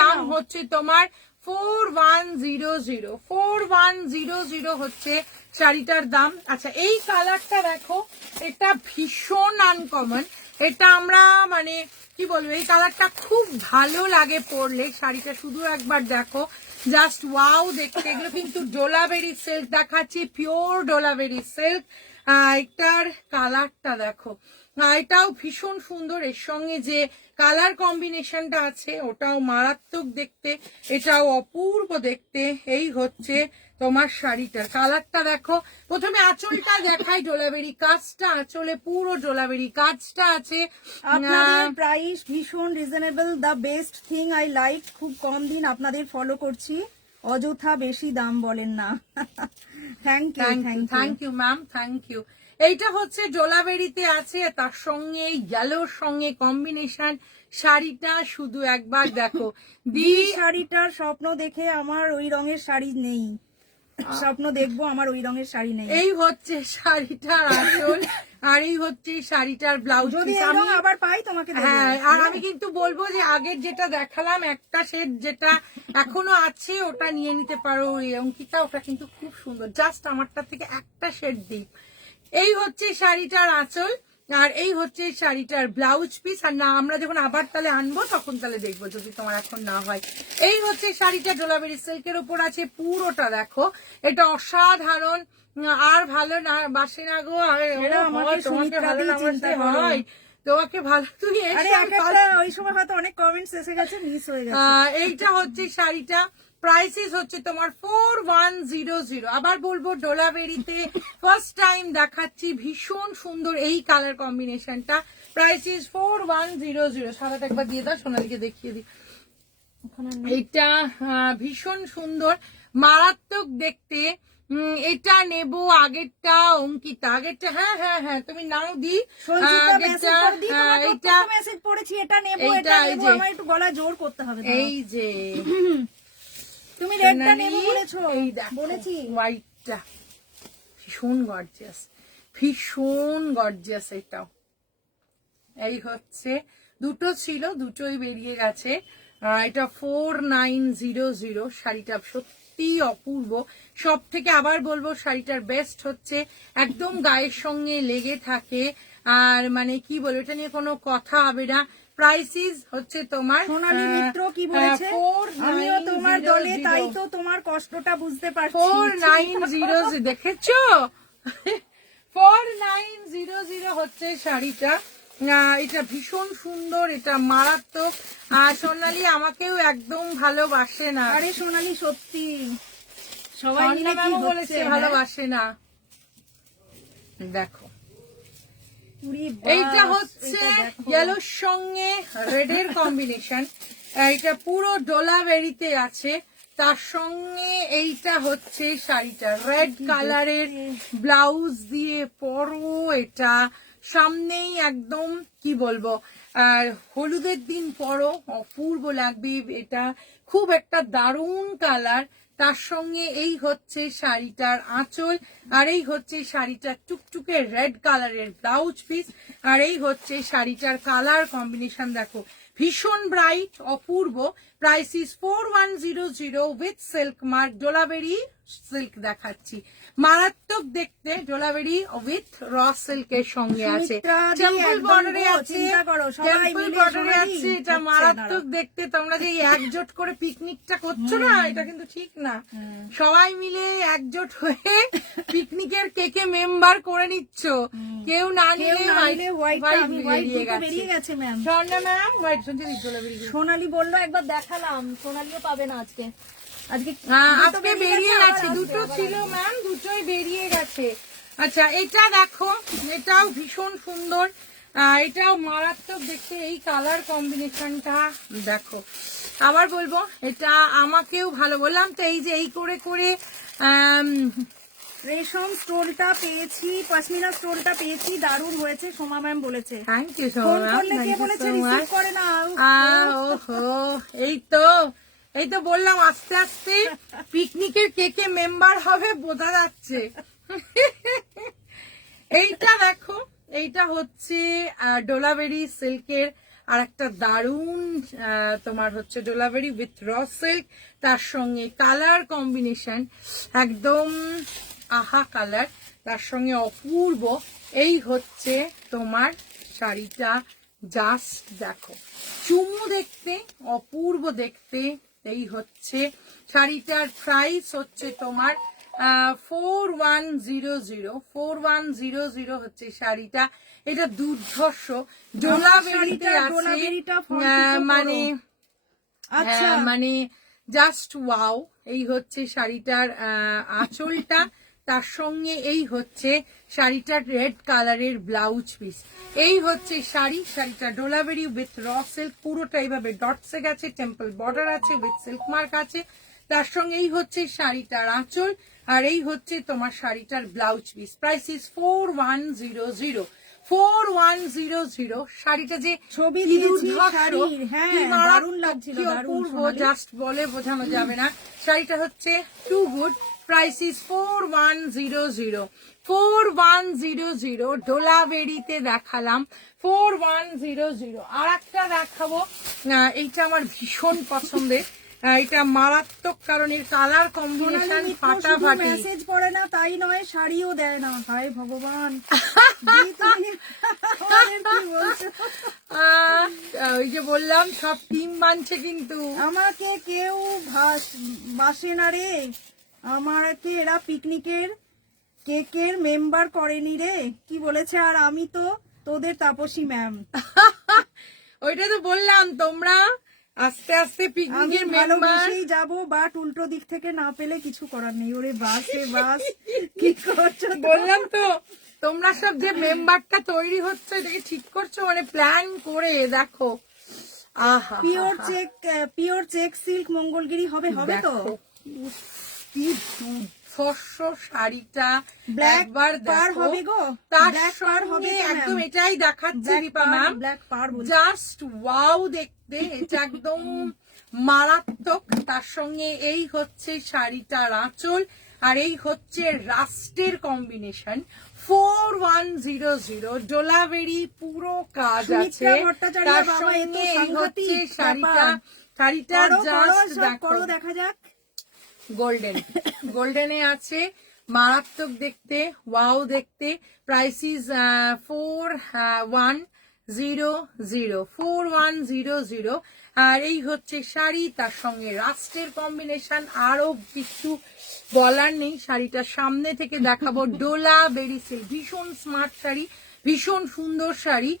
দাম হচ্ছে তোমার 4100 হচ্ছে শাড়িটার দাম। আচ্ছা এই কালারটা দেখো, এটা ভীষণ আনকমন। এটা আমরা মানে কি বলবো, এই কালারটা খুব ভালো লাগে পরলে। শাড়িটা শুধু একবার দেখো, জাস্ট ওয়াও দেখতে। এগুলো কিন্তু ডোলাবেরি সিল্ক দেখাচ্ছি, পিওর ডোলাবেরি সিল্ক। এটার কালারটা দেখো, এটাও ভীষণ সুন্দর। এর সঙ্গে যে কালার কম্বিনেশনটা আছে ওটাও মারাত্মক দেখতে, এটাও অপূর্ব দেখতে। এই হচ্ছে তোমার শাড়িটার কালারটা দেখো। প্রথমে আঁচলটা দেখাই, ডোলাবেরি কাজটা, আঁচলে পুরো ডোলাবেরি কাজটা আছে। আপনাদের প্রাইস ভীষণ reasonable, the best thing I like. খুব কম দিন আপনাদের ফলো করছি, অযথা বেশি দাম বলেন না। Thank you ma'am, thank you. এইটা হচ্ছে ডোলাবেরিতে আছে, তার সঙ্গে ইয়েলোর সঙ্গে কম্বিনেশন। শাড়িটা শুধু একবার দেখো। শাড়িটার স্বপ্ন দেখে আমার ওই রঙের শাড়ি নেই, স্বপ্ন দেখবো আমার ওই রঙের শাড়ি নেই। এই হচ্ছে শাড়িটার আঁচল, আর এই হচ্ছে শাড়িটার ব্লাউজ। যদি আবার পাই তোমাকে দেবো। হ্যাঁ, আর আমি কিন্তু বলবো যে আগের যেটা দেখালাম একটা সেট যেটা এখনো আছে ওটা নিয়ে নিতে পারো অঙ্কিতা, ওটা কিন্তু খুব সুন্দর। জাস্ট আমারটা থেকে একটা সেট দিই। এই হচ্ছে শাড়িটার আঁচল, আর এই হচ্ছে শাড়িটার ব্লাউজ পিস। আর না, আমরা যখন আবার তাহলে আনবো তখন তাহলে দেখবো, যদি তোমার এখন না হয়। এই হচ্ছে শাড়িটা ডোলাবেরি সিল্কের উপর আছে, পুরোটা দেখো। এটা অসাধারণ, আর ভালো না বাসে না গো। তোমাকে ভালো না বাসতে হয়, তোমাকে ভালো। তুমি ওই সময় হয়তো অনেক কমেন্টস এসে গেছে, মিস হয়ে গেছে। এইটা হচ্ছে শাড়িটা, প্রাইসেস হচ্ছে তোমার 4100। আবার বলবো ডোলাবেরিতে ফার্স্ট টাইম দেখাচ্ছি, ভীষণ সুন্দর এই কালার কম্বিনেশনটা। প্রাইসেস 4100। সাদাটা একবার দিয়ে দাও, সোনালিকে দেখিয়ে দিই। এটা ভীষণ সুন্দর, মারাত্মক দেখতে। এটা নেবো আগেরটা অঙ্কিতা, আগেরটা। হ্যাঁ হ্যাঁ হ্যাঁ, তুমি নাও দি এটা মেসেজ পড়েছি, এটা নেবো, এটা নেবো। আমার একটু গলা জোর করতে হবে। এই যে তুমি রেডটা নেবো বলেছো, এই বলেছি। হোয়াইটটা ভীষণ গর্জিয়াস, ভীষণ গর্জিয়াস। এটাও এই হচ্ছে, দুটো ছিল, দুটোই বেরিয়ে গেছে। এটা 4900। শাড়িটা সত্যি অপূর্ব। সব থেকে আবার বলবো শাড়িটার বেস্ট হচ্ছে একদম গায়ের সঙ্গে লেগে থাকে, আর মানে কি বলবো, এটা নিয়ে কোনো কথা হবে না। প্রাইসিস হচ্ছে তোমার, সোনালী মিত্র কি বলেছে, আমিও তোমার দলে, তাই তো তোমার কষ্টটা বুঝতে পারছি। 4900 দেখেছো, 4900 হচ্ছে শাড়িটা। এটা ভীষণ সুন্দর, এটা মারাত্মক। আর সোনালি আমাকেও একদম ভালোবাসে না, আরে সোনালি সত্যি সবাই মিলে সন্ধ্যা কি ম্যামও হচ্ছে বলেছে ভালোবাসে না। দেখো এইটা হচ্ছে ইয়েলোর সঙ্গে রেডের কম্বিনেশন, এটা পুরো ডোলা বেরিতে আছে। তার সঙ্গে এইটা হচ্ছে শাড়িটা রেড কালারের ব্লাউজ দিয়ে পরো, এটা সামনেই একদম কি বলবো আর হলুদের দিন পরো, অপূর্ব লাগবে। এটা খুব একটা দারুণ কালার। তার সঙ্গে এই হচ্ছে শাড়িটার আঁচল, আর এই হচ্ছে শাড়িটার টুকটুকে রেড কালারের ব্লাউজ পিস, আর এই হচ্ছে শাড়িটার কালার কম্বিনেশন। দেখো ভীষণ ব্রাইট, অপূর্ব। Price is 4100 with silk mark. ডোলাবেরি সিল্ক দেখাচ্ছি, মারাত্মক দেখতে। ডোলাবেরি উইথ র সিল্কের সঙ্গে আছে, টেম্পল বর্ডারে আছে, টেম্পল বর্ডারে আছে। এটা মারাত্মক দেখতে। তোমরা যে একজোট করে পিকনিকটা করছো না, এটা কিন্তু ঠিক না। সবাই মিলে একজোট হয়ে পিকনিকের কেকে মেম্বার করে নিচ্ছ, কেউ না নিলে বেরিয়ে গেছে। ম্যাম স্বর্ণা ম্যাম হোয়াইট ডোলাবেরি সোনালি বললো একবার দেখালাম, সোনালিও পাবে না আজকে। আজকে বেরিয়ে গেছে, দুটো ছিল ম্যাম, দুটোই বেরিয়ে গেছে। আচ্ছা এটা দেখো, এটাও ভীষণ সুন্দর, এটাও মারাত্মক দেখতে। এই কালার কম্বিনেশনটা দেখো, আবার বলবো এটা আমাকেও ভালো। বললাম তো এই যে এই করে করে রেশম স্টোনটা পেয়েছি, পশমিনা স্টোনটা পেয়েছি, দারুণ হয়েছে সোমা ম্যাম বলেছে। Thank you so phone much, করলে কে বলেছে রিসিভ করে না। ওহো এই তো বললাম আস্তে আস্তে পিকনিকের কেকে মেম্বার হবে, বোঝা যাচ্ছে। এইটা দেখো, এইটা হচ্ছে ডোলাবেরি সিল্কের আর একটা দারুন তোমার হচ্ছে ডোলাবেরি উইথ র সিল্ক, তার সঙ্গে কালার কম্বিনেশন একদম আহা কালার, তার সঙ্গে অপূর্ব। এই হচ্ছে তোমার শাড়িটা, জাস্ট দেখো চুমু দেখতে, অপূর্ব দেখতে। এই হচ্ছে শাড়িটার প্রাইস হচ্ছে তোমার 4100 হচ্ছে শাড়িটা। এটা দুর্ধর্ষ ডোলাবেরিতে আছে, মানে মানে জাস্ট ওয়াও। এই হচ্ছে শাড়িটার আঁচলটা, তার সঙ্গে এই হচ্ছে শাড়িটার রেড কালারের ব্লাউজ পিস। এই হচ্ছে শাড়িটা ডোলাবেরি উইথ র সিল্ক, পুরোটা এইভাবে ডটসে গেছে, টেম্পল বর্ডার আছে উইথ সিল্ক মার্ক আছে। তার সঙ্গে এই হচ্ছে শাড়িটার আঁচল, আর এই হচ্ছে তোমার শাড়িটার ব্লাউজ পিস। Price is 4100। 4100 শাড়িটা যে ছবি দারুণ লাগছিল, অপূর্ব, জাস্ট বলে বোঝানো যাবে না। শাড়িটা হচ্ছে টু গুড। Price is 4100। 4100 ডোলাবেরিতে দেখালাম 4100। আর একটা দেখাবো, এইটা আমার ভীষণ পছন্দের, এটা মারাত্মক, কারণ এর কালার কম্বিনেশন ফাটাফাটি। মেসেজ পড়ে না তাই নয়, শাড়িও দেয় না, হায় ভগবান। ওই যে বললাম সব টিম মানছে, কিন্তু আমাকে কেউ বাসে না রে, আমাকে এরা পিকনিকের কেকের মেম্বার করেনি রে, কি বলেছে। আর আমি তো তোদের তাপসী ম্যাম। ওইটা তো বললাম, তোমরা আস্তে আস্তে পিকনিকের ভালোবেসেই যাবো, বাট উল্টো দিক থেকে না পেলে কিছু করার নেই। ওরে বাসে বাস কি করছো, বললাম তো তোমরা সব যে মেম্বারটা তৈরি হচ্ছে এটাকে ঠিক করছো, মানে প্ল্যান করে দেখো। আহা পিওর চেক সিল্ক মঙ্গলগিরি হবে তো। শাড়িটা একবার হবে গো, তার সঙ্গে একদম এটাই দেখাচ্ছে দীপা ম্যাম, জাস্ট ওয়াও দেখতে, এটা একদম মারাত্মক। তার সঙ্গে এই হচ্ছে শাড়িটার আঁচল, আর এই হচ্ছে রাস্টের কম্বিনেশন। 4100 ডোলাবেরি পুরো কাজ আছে। তার সঙ্গে এই হচ্ছে শাড়িটা জাস্ট দেখা যাক, গোল্ডেনে আছে, মারাত্মক দেখতে, ওয়াও দেখতে। Price is 4100। 4100 আর এই হচ্ছে শাড়ি, তার সঙ্গে রাস্টের কম্বিনেশন। আরো কিছু বলার নেই, শাড়িটা সামনে থেকে দেখাবো। ডোলা বেরি সিল্ক, ভীষণ স্মার্ট শাড়ি, ভীষণ সুন্দর শাড়ি।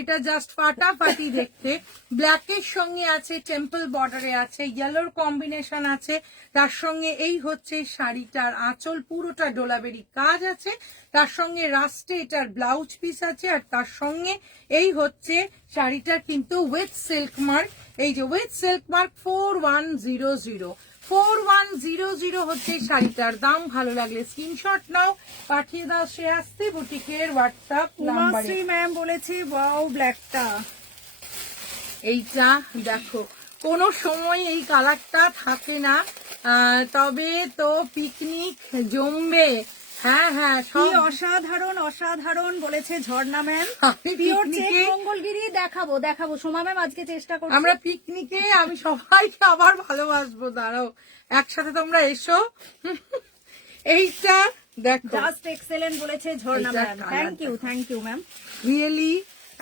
এটা জাস্ট ফাটাফাটি দেখতে। ব্ল্যাকের সঙ্গে আছে, টেম্পল বর্ডারে আছে, ইয়েলোর কম্বিনেশন আছে। তার সঙ্গে এই হচ্ছে শাড়িটার আঁচল, পুরোটা ডোলাবেরি কাজ আছে। তার সঙ্গে রাস্টে এটার ব্লাউজ পিস আছে। আর তার সঙ্গে এই হচ্ছে শাড়িটার কিন্তু উইথ সিল্ক মার্ক, এই যে উইথ সিল্ক মার্ক 4100 হচ্ছে শাড়িটার দাম। ভালো লাগলে স্ক্রিনশট নাও, পাঠিয়ে দাও শ্রেয়াস্তি বুটিকের হোয়াটসঅ্যাপ নাম্বারে। উমাশ্রী ম্যাম বলেছে ওয়াও ব্ল্যাকটা। এইটা দেখো, কোনো সময় এই কালারটা থাকে না, তবে তো পিকনিক জমবে। হ্যাঁ হ্যাঁ, কি সব অসাধারণ অসাধারণ বলেছে ঝর্ণা ম্যাম। আমি পিওর চেক পিকনিকে- মঙ্গলগিরি দেখাবো সোমা ম্যাম আজকে চেষ্টা করছি। আমরা পিকনিকে আমি সবাইকে আবার ভালোবাসবো, দাঁড়াও একসাথে তোমরা এসো। এইটা দেখো, জাস্ট এক্সেলেন্ট বলেছে ঝর্ণা এইটার ma'am. colour thank you ma'am. Really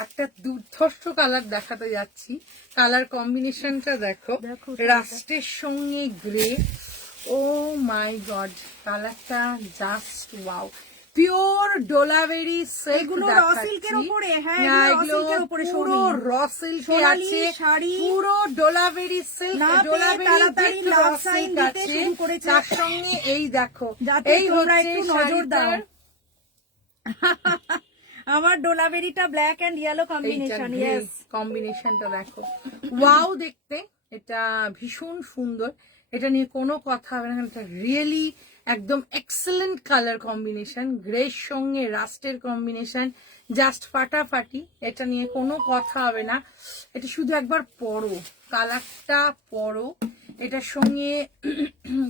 একটা দুর্ধর্ষ কালার দেখাতে যাচ্ছি। কালার কম্বিনেশনটা দেখো, দেখো, রাস্টের সঙ্গে গ্রে। ও মাই গড, কালারটা জাস্ট ওয়াও। পিওর ডোলাবেরি সিল্ক, এগুলো raw silk এর উপরে, হ্যাঁ, এগুলো raw silk এর উপরে পুরো সোনালি। র সিল্ক সোনালি আছে, শাড়ি। পুরো ডোলাবেরি সিল্ক, না পেয়ে ডোলাবেরি তাড়াতাড়ি with love raw sign silk দিতে আছে। শুরু করেছে। তার সঙ্গে এই দেখো, যাতে এই তোমরা হচ্ছে একটু নজর দাও। শাড়িটার আমার ডোলাবেরিটা black and yellow combination. Yes, কম্বিনেশনটা দেখো, ওয়াও দেখতে। এটা ভীষণ সুন্দর, এটা নিয়ে কোনো কথা হবে না। এটা রিয়েলি একদম এক্সেলেন্ট কালার কম্বিনেশন, গ্রের সঙ্গে রাস্টের কম্বিনেশন, জাস্ট ফাটাফাটি। এটা নিয়ে কোনো কথা হবে না। এটা শুধু একবার পরো, কালারটা পরো, এটার সঙ্গে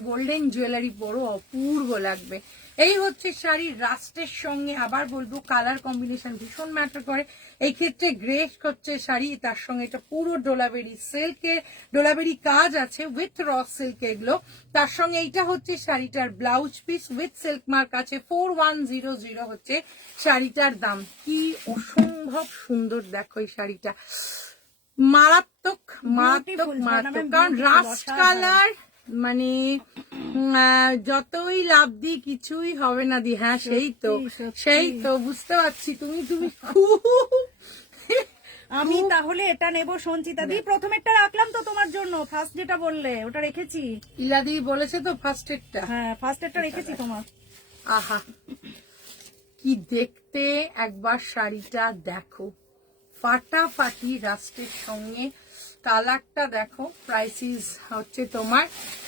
গোল্ডেন জুয়েলারি পরো, অপূর্ব লাগবে। এই হচ্ছে শাড়ি, রাস্টের সঙ্গে আবার বলবো কালার কম্বিনেশন ভীষণ ম্যাটার করে। এই ক্ষেত্রে গ্রে হচ্ছে শাড়ি, তার সঙ্গে এটা পুরো ডোলাবেরি সিল্কের, ডোলাবেরি কাজ আছে উইথ র সিল্ক এগুলো। তার সঙ্গে এইটা হচ্ছে শাড়িটার blouse piece with silk mark আছে। 4100 হচ্ছে শাড়িটার দাম। কি অসম্ভব সুন্দর দেখো এই শাড়িটা, মারাত্মক মারাত্মক Beautiful, মারাত্মক। ম্যাডাম, কারণ beautiful, রাস্ট অসাধারণ। কালার মানে যতই লাভ দি কিছুই হবে না দি। হ্যাঁ সেই তো, সত্যি। সেই তো বুঝতে পারছি। তুমি খুব আমি তাহলে এটা নেব সঞ্চিতা দি। প্রথমেরটা রাখলাম তো তোমার জন্য, ফার্স্ট যেটা বললে ওটা রেখেছি। ইলাদি বলেছে তো ফার্স্ট এডটা। হ্যাঁ, ফার্স্ট এরটা রেখেছি তোমার। আহা কি দেখতে, একবার শাড়িটা দেখো, ফাটাফাটি রাস্টের সঙ্গে। কালারটা দেখো, প্রাইসিস হচ্ছে তোমার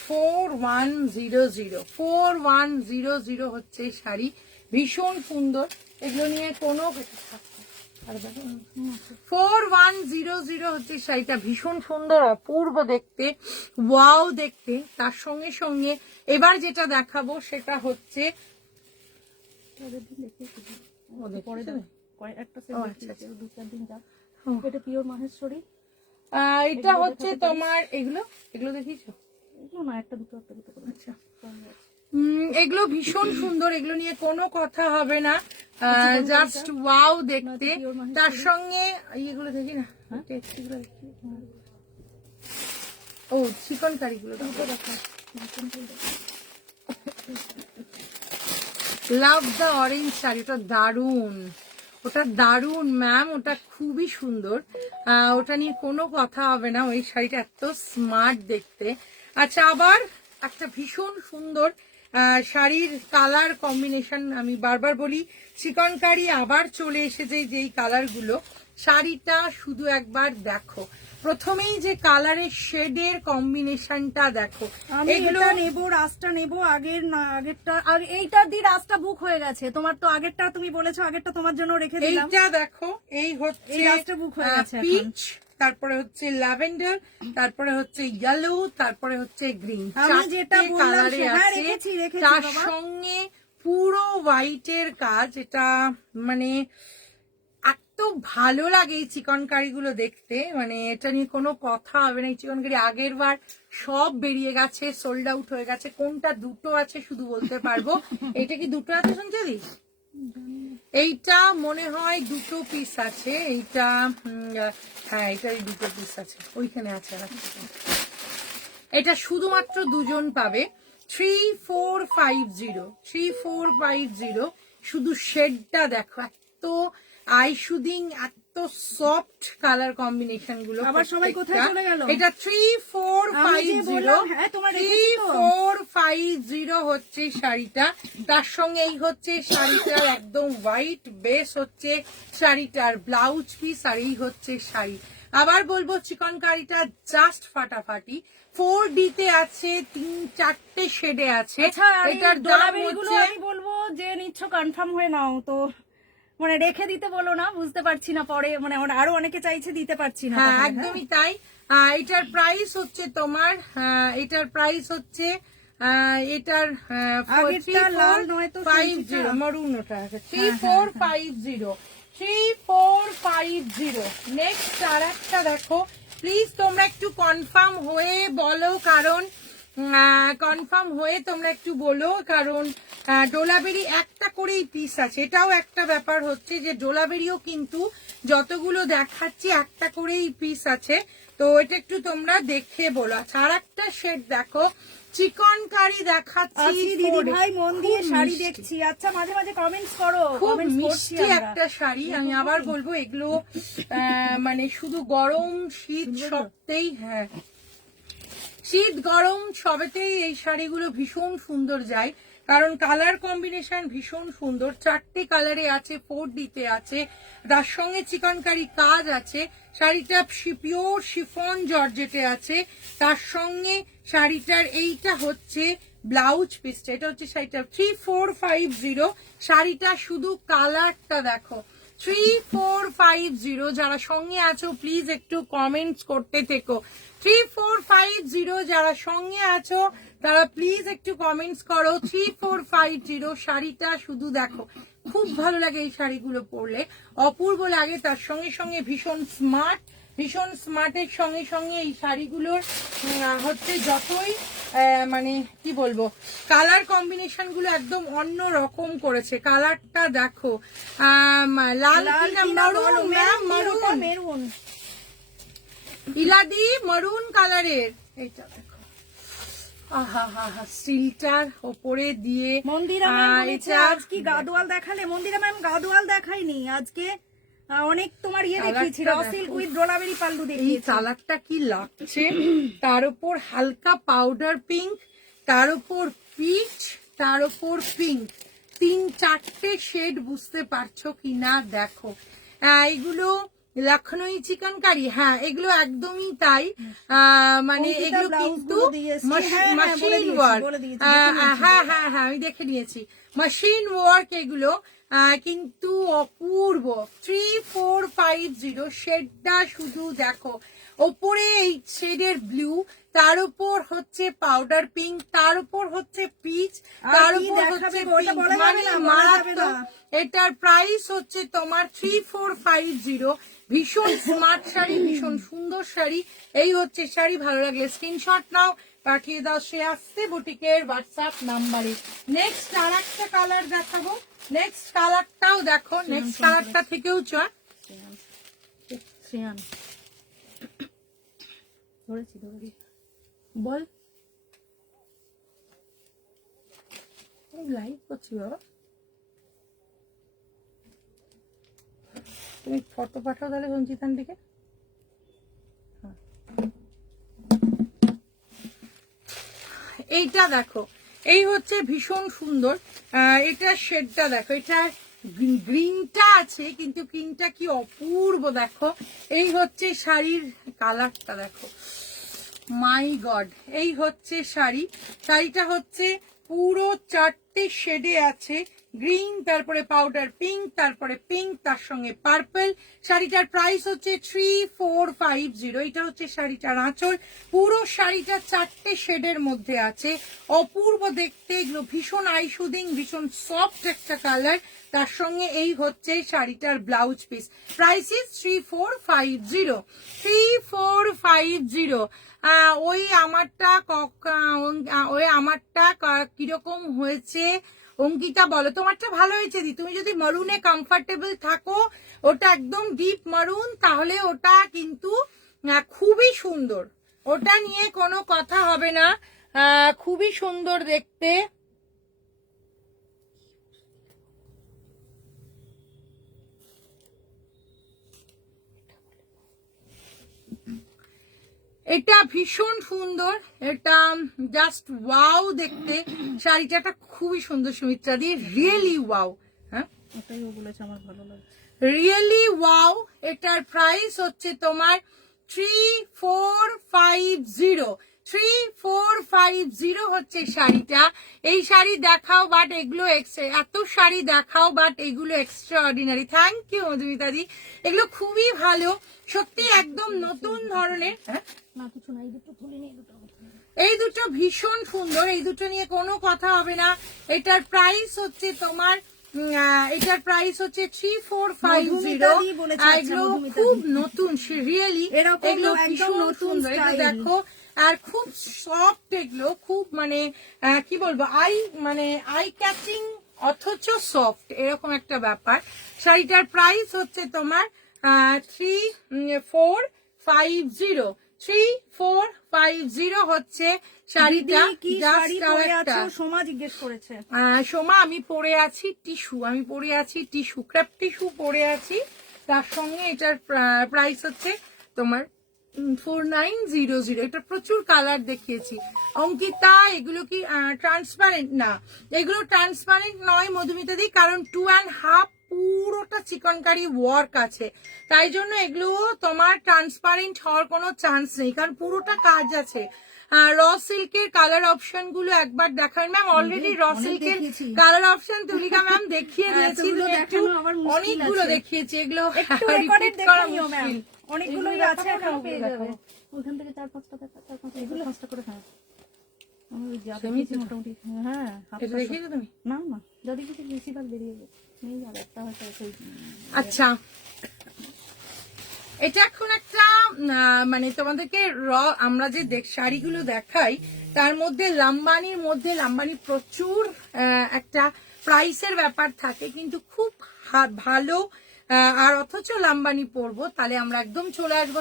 4100 হচ্ছে শাড়ি, ভীষণ সুন্দর। এগুলো নিয়ে কোনো 4100 হচ্ছে শাড়িটা, ভীষণ সুন্দর, অপূর্ব দেখতে, ওয়াও দেখতে। তার সঙ্গে সঙ্গে এবার যেটা দেখাবো সেটা হচ্ছে ও দেখেছো? একটা ও, আচ্ছা, আচ্ছা। দু চার দিন যাক। ও। এটা পিওর মাহেশ্বরী। এটা হচ্ছে তোমার এগুলো এগুলো দেখিছো? এগুলো না, একটা দুটো করে। আচ্ছা, এগুলো ভীষণ সুন্দর, এগুলো নিয়ে কোনো কথা হবে না, জাস্ট ওয়াও দেখতে। তার সঙ্গে এগুলো দেখি না, এগুলো দেখি। ও চিকন কারিগুলো দেখো, লাভ দ্য অরেঞ্জ শাড়ি, ওটা দারুন, ওটা দারুন ম্যাম, ওটা খুবই সুন্দর। ওটা নিয়ে কোনো কথা হবে না, ওই শাড়িটা এত স্মার্ট দেখতে। আচ্ছা, আবার একটা ভীষণ সুন্দর শাড়ির কালার কম্বিনেশন, আমি বারবার বলি চিকনকারি আবার চলে এসেছে যেই কালারগুলো। শাড়িটা শুধু একবার দেখো, প্রথমেই যে কালারের শেডের কম্বিনেশনটা দেখো। আমি এগুলো এটা নেব, রাস্টটা নেব। আগেরটা আর এইটার দিয়ে রাস্টটা বুক হয়ে গেছে। তোমার তো আগেরটা তুমি বলেছো, আগেরটা তোমার জন্য রেখে দিলাম। এইটা দেখো, এই হচ্ছে এই রাস্টটা বুক হয়ে গেছে এখন। পিচ, তারপরে হচ্ছে ল্যাভেন্ডার, তারপরে হচ্ছে ইয়েলো, তারপরে হচ্ছে গ্রিন। আমি যেটা বললাম কালারে হ্যাঁ, আছে, রেখেছি তার বাবা। সঙ্গে পুরো হোয়াইটের কাজ। এটা মানে এত ভালো লাগে এই চিকন কারিগুলো দেখতে, মানে এটা নিয়ে কোনো কথা হবে না। এই চিকন কারি আগের বার সব বেরিয়ে গেছে, সোল্ড আউট হয়ে গেছে। কোনটা দুটো আছে শুধু বলতে পারবো। এটা কি দুটো আছে শুনছি? এইটা মনে হয় দুটো পিস আছে, এইটা হ্যাঁ এটারই দুটো পিস আছে, ওইখানে আছে আর একটা। এটা শুধুমাত্র দুজন পাবে। 3450 শুধু শেডটা দেখো, এত আই শুডিং, এত সফট কালার কম্বিনেশন গুলো। আবার সবাই কোথায় চলে গেল? এটা 3450 হ্যাঁ তোমার রেখেছি তো। 3450 হচ্ছে শাড়িটা। তার সঙ্গে এই হচ্ছে শাড়িটার একদম হোয়াইট বেস হচ্ছে শাড়িটার ব্লাউজ পিস, আর এই হচ্ছে শাড়ি। আবার বলবো চিকনকারিটা জাস্ট ফাটাফাটি। 4D তে আছে, 3-4টে শেডে আছে। আচ্ছা, এটার দাম ডলাবেরিগুলো হচ্ছে, আমি বলবো যে নিচ্ছ কনফার্ম হয়ে নাও তো, মানে রেখে দিতে বলো না, বুঝতে পারছি না পরে, মানে আরো অনেকে চাইছে, দিতে পারছি না। হ্যাঁ তাহলে, একদমই তাই। এটার প্রাইস হচ্ছে তোমার, এটার প্রাইস হচ্ছে এটার আগেরটা লাল নয় তো, 50 মারুন, ওটা আছে 3450 3450। নেক্সট আর একটা দেখো, প্লিজ তোমরা একটু কনফার্ম হয়ে বলো, কারণ কনফার্ম হয়ে তোমরা একটু বলো, কারণ ডোলাবেরি একটা করেই পিস আছে। এটাও একটা ব্যাপার হচ্ছে যে ডোলাবেরিও কিন্তু যতগুলো দেখাচ্ছি একটা করেই পিস আছে, তো এটা একটু তোমরা দেখে বলো। আচ্ছা আর একটা শেড দেখো, চিকন কারি দেখাচ্ছি, দিদি ভাই মন দিয়ে শাড়ি দেখছি। আচ্ছা মাঝে মাঝে কমেন্টস করো, খুব কমেন্টস করছি মিষ্টি একটা শাড়ি। আমি আবার বলবো এগুলো মানে শুধু গরম শীত সবতেই, হ্যাঁ শীত গরম সবেতেই এই শাড়িগুলো ভীষণ সুন্দর যায়, কারণ কালার কম্বিনেশন ভীষণ সুন্দর। 4টে কালারে আছে, 4D তে আছে, তার সঙ্গে চিকনকারি কাজ আছে। শাড়িটা পিওর শিফন জর্জেটে আছে, তার সঙ্গে শাড়িটার এইটা হচ্ছে ব্লাউজ পিসটা, এটা হচ্ছে শাড়িটা 3450। শাড়িটা শুধু কালারটা দেখো, 3450। যারা সঙ্গে আছো প্লিজ একটু কমেন্টস করতে থেকো। 3450 যারা সঙ্গে আছো তারা প্লিজ একটু কমেন্টস করো। 3450 শাড়িটা শুধু দেখো, খুব ভালো লাগে এই শাড়িগুলো পরলে, অপূর্ব লাগে। তার সঙ্গে সঙ্গে ভীষণ স্মার্ট, ভীষণ স্মার্টের সঙ্গে সঙ্গে এই শাড়িগুলোর হচ্ছে যতই মানে কি বলবো, কালার কম্বিনেশন গুলো একদম অন্য রকম করেছে। কালারটা দেখো, লাল মারুন, ম্যাম মারুন, ইলাদি মারুন কালারের। এইটা দেখো, আহা হা হা, সিলটার ওপরে দিয়ে মন্দিরা ম্যাম বলেছে আজ কি গাদোয়াল দেখালে? মন্দিরা ম্যাম গাদোয়াল দেখাইনি আজকে, অনেক তোমার ইয়ে দেখিয়েছি, রসিল্ক উইথ ডোলাবেরি পাল্লু এই দেখিয়েছি। কালারটা কি লাগছে, তার উপর হালকা পাউডার পিঙ্ক, তার উপর পিচ, তার উপর পিঙ্ক, 3-4টে শেড, বুঝতে পারছো কিনা দেখো। এইগুলো লখনৌ চিকেন কারি, হ্যাঁ এগুলো একদমই তাই। মানে এগুলো কিন্তু মেশিন ওয়ার্ক, হ্যাঁ হ্যাঁ হ্যাঁ আমি দেখে নিয়েছি, মেশিন ওয়ার্ক এগুলো, কিন্তু অপূর্ব। 3450 শেডটা শুধু দেখো, ওপরে এই শেডের ব্লু, তার উপর হচ্ছে পাউডার পিঙ্ক, তার উপর হচ্ছে পিচ, তার উপর হচ্ছে পিঙ্ক, মানে মারাত্মক। এটার প্রাইস হচ্ছে তোমার 3450। ভীষণ স্মার্ট শাড়ি, ভীষণ সুন্দর শাড়ি। এই হচ্ছে শাড়ি, ভালো লাগলে স্ক্রিনশট নাও, পাঠিয়ে দাও সে আসছে বুটিকের হোয়াটসঅ্যাপ নাম্বারে। নেক্সট আর একটা কালার দেখাবো, নেক্সট কালারটাও দেখো, নেক্সট কালারটা থেকেও চল বল, লাইভ করছি বাবা, তুমি ফটো পাঠাও তাহলে সঞ্চিতান দিকে। এইটা দেখো, এই হচ্ছে ভীষণ সুন্দর, এটা শেডটা দেখো, এটা গ্রিনটা আছে কিন্তু গ্রিনটা কি অপূর্ব দেখো। এই হচ্ছে শাড়ির কালারটা দেখো, মাই গড। এই হচ্ছে শাড়ি, শাড়িটা হচ্ছে পুরো 4টে শেডে আছে, গ্রিন, তারপরে পাউডার পিঙ্ক, তারপরে পিঙ্ক, তার সঙ্গে পার্পল। শাড়িটার প্রাইস হচ্ছে 3450। এটা হচ্ছে শাড়িটার আঁচল, পুরো শাড়িটা 4টে শেডের মধ্যে আছে, অপূর্ব দেখতে। এগুলো ভীষণ আইশুদিং, ভীষণ সফট একটা কালার। তার সঙ্গে এই হচ্ছে শাড়িটার ব্লাউজ পিস। Price is 3450। 3450। ওই আমারটা কিরকম হয়েছে অঙ্কিতা বলো তোমারটা ভালো হয়েছে দি, তুমি যদি মারুনে কমফর্টেবল থাকো, ওটা একদম ডিপ মারুন, তাহলে ওটা কিন্তু খুবই সুন্দর, ওটা নিয়ে কোনো কথা হবে না, খুবই সুন্দর দেখতে। এটা ভীষণ সুন্দর, এটা জাস্ট ওয়াও দেখতে, শাড়িটা খুবই সুন্দর সুমিত্রা দি, রিয়েলি ওয়াও। হ্যাঁ ওটাই ও বলেছে আমার ভালো লাগছে। Really wow. এটার প্রাইস হচ্ছে তোমার 3450, 3450 হচ্ছে শাড়িটা। এই শাড়ি দেখাও, বাট এগুলো এত শাড়ি দেখাও, বাট এগুলো extraordinary. Thank you Madhumita দি, এগুলো খুবই ভালো, সত্যি একদম নতুন ধরনের। হ্যাঁ না কিছু না, এই দুটো তুলে নিয়ে দুটো এই দুটো ভীষণ সুন্দর, এই দুটো নিয়ে কোনো কথা হবে না। এটার প্রাইস হচ্ছে তোমার এটার প্রাইস হচ্ছে 3450। এগুলো খুব নতুন, রিয়েলি এগুলো ভীষণ সুন্দর, এগুলো দেখো, আর খুব সফট, এগুলো খুব মানে কি বলবো, আই ক্যাচিং অথচ সফট, এরকম একটা ব্যাপার। শাড়িটার প্রাইস হচ্ছে তোমার 3450, 3450 হচ্ছে শাড়িটা। সোমা জিজ্ঞেস করেছে। সোমা আমি পরে আছি টিস্যু, ক্রেপ টিস্যু পরে আছি, তার সঙ্গে এটার প্রাইস হচ্ছে তোমার 4900। এটা প্রচুর কালার দেখিয়েছি। অঙ্কিতা এগুলো কি ট্রান্সপারেন্ট? না, এগুলো ট্রান্সপারেন্ট নয় মধুমিতা দি, কারণ 2.5 পুরোটা চিকনকারি ওয়ার্ক আছে, তাই জন্য এগুলো তোমার ট্রান্সপারেন্ট হওয়ার কোনো চান্স নেই, কারণ পুরোটা কাজ আছে। র সিল্কের কালার অপশন গুলো একবার দেখান ম্যাম, অলরেডি র সিল্কের কালার অপশন তুলিকা ম্যাম দেখিয়ে দিয়েছি, অনেকগুলো দেখিয়েছি, এগুলো রিপিট করা মুশকিল। অনেকগুলোই আছে, পেয়ে যাবে ওইখান থেকে 4-5টা এগুলো 5টা করে। হ্যাঁ আমি যা দেখেছি মোটামুটি, হ্যাঁ এটা দেখিয়েছো তুমি? না না, যা দেখেছি বেশিরভাগ বেরিয়ে গেছে, নেই আর একটা হয়তো। আচ্ছা, এটা এখন একটা মানে তোমাদেরকে আমরা যে শাড়িগুলো দেখাই তার মধ্যে লাম্বানি প্রচুর একটা প্রাইসের ব্যাপার থাকে, কিন্তু খুব ভালো, আর অথচ লাম্বানি পরবো, তাহলে আমরা একদম চলে আসবো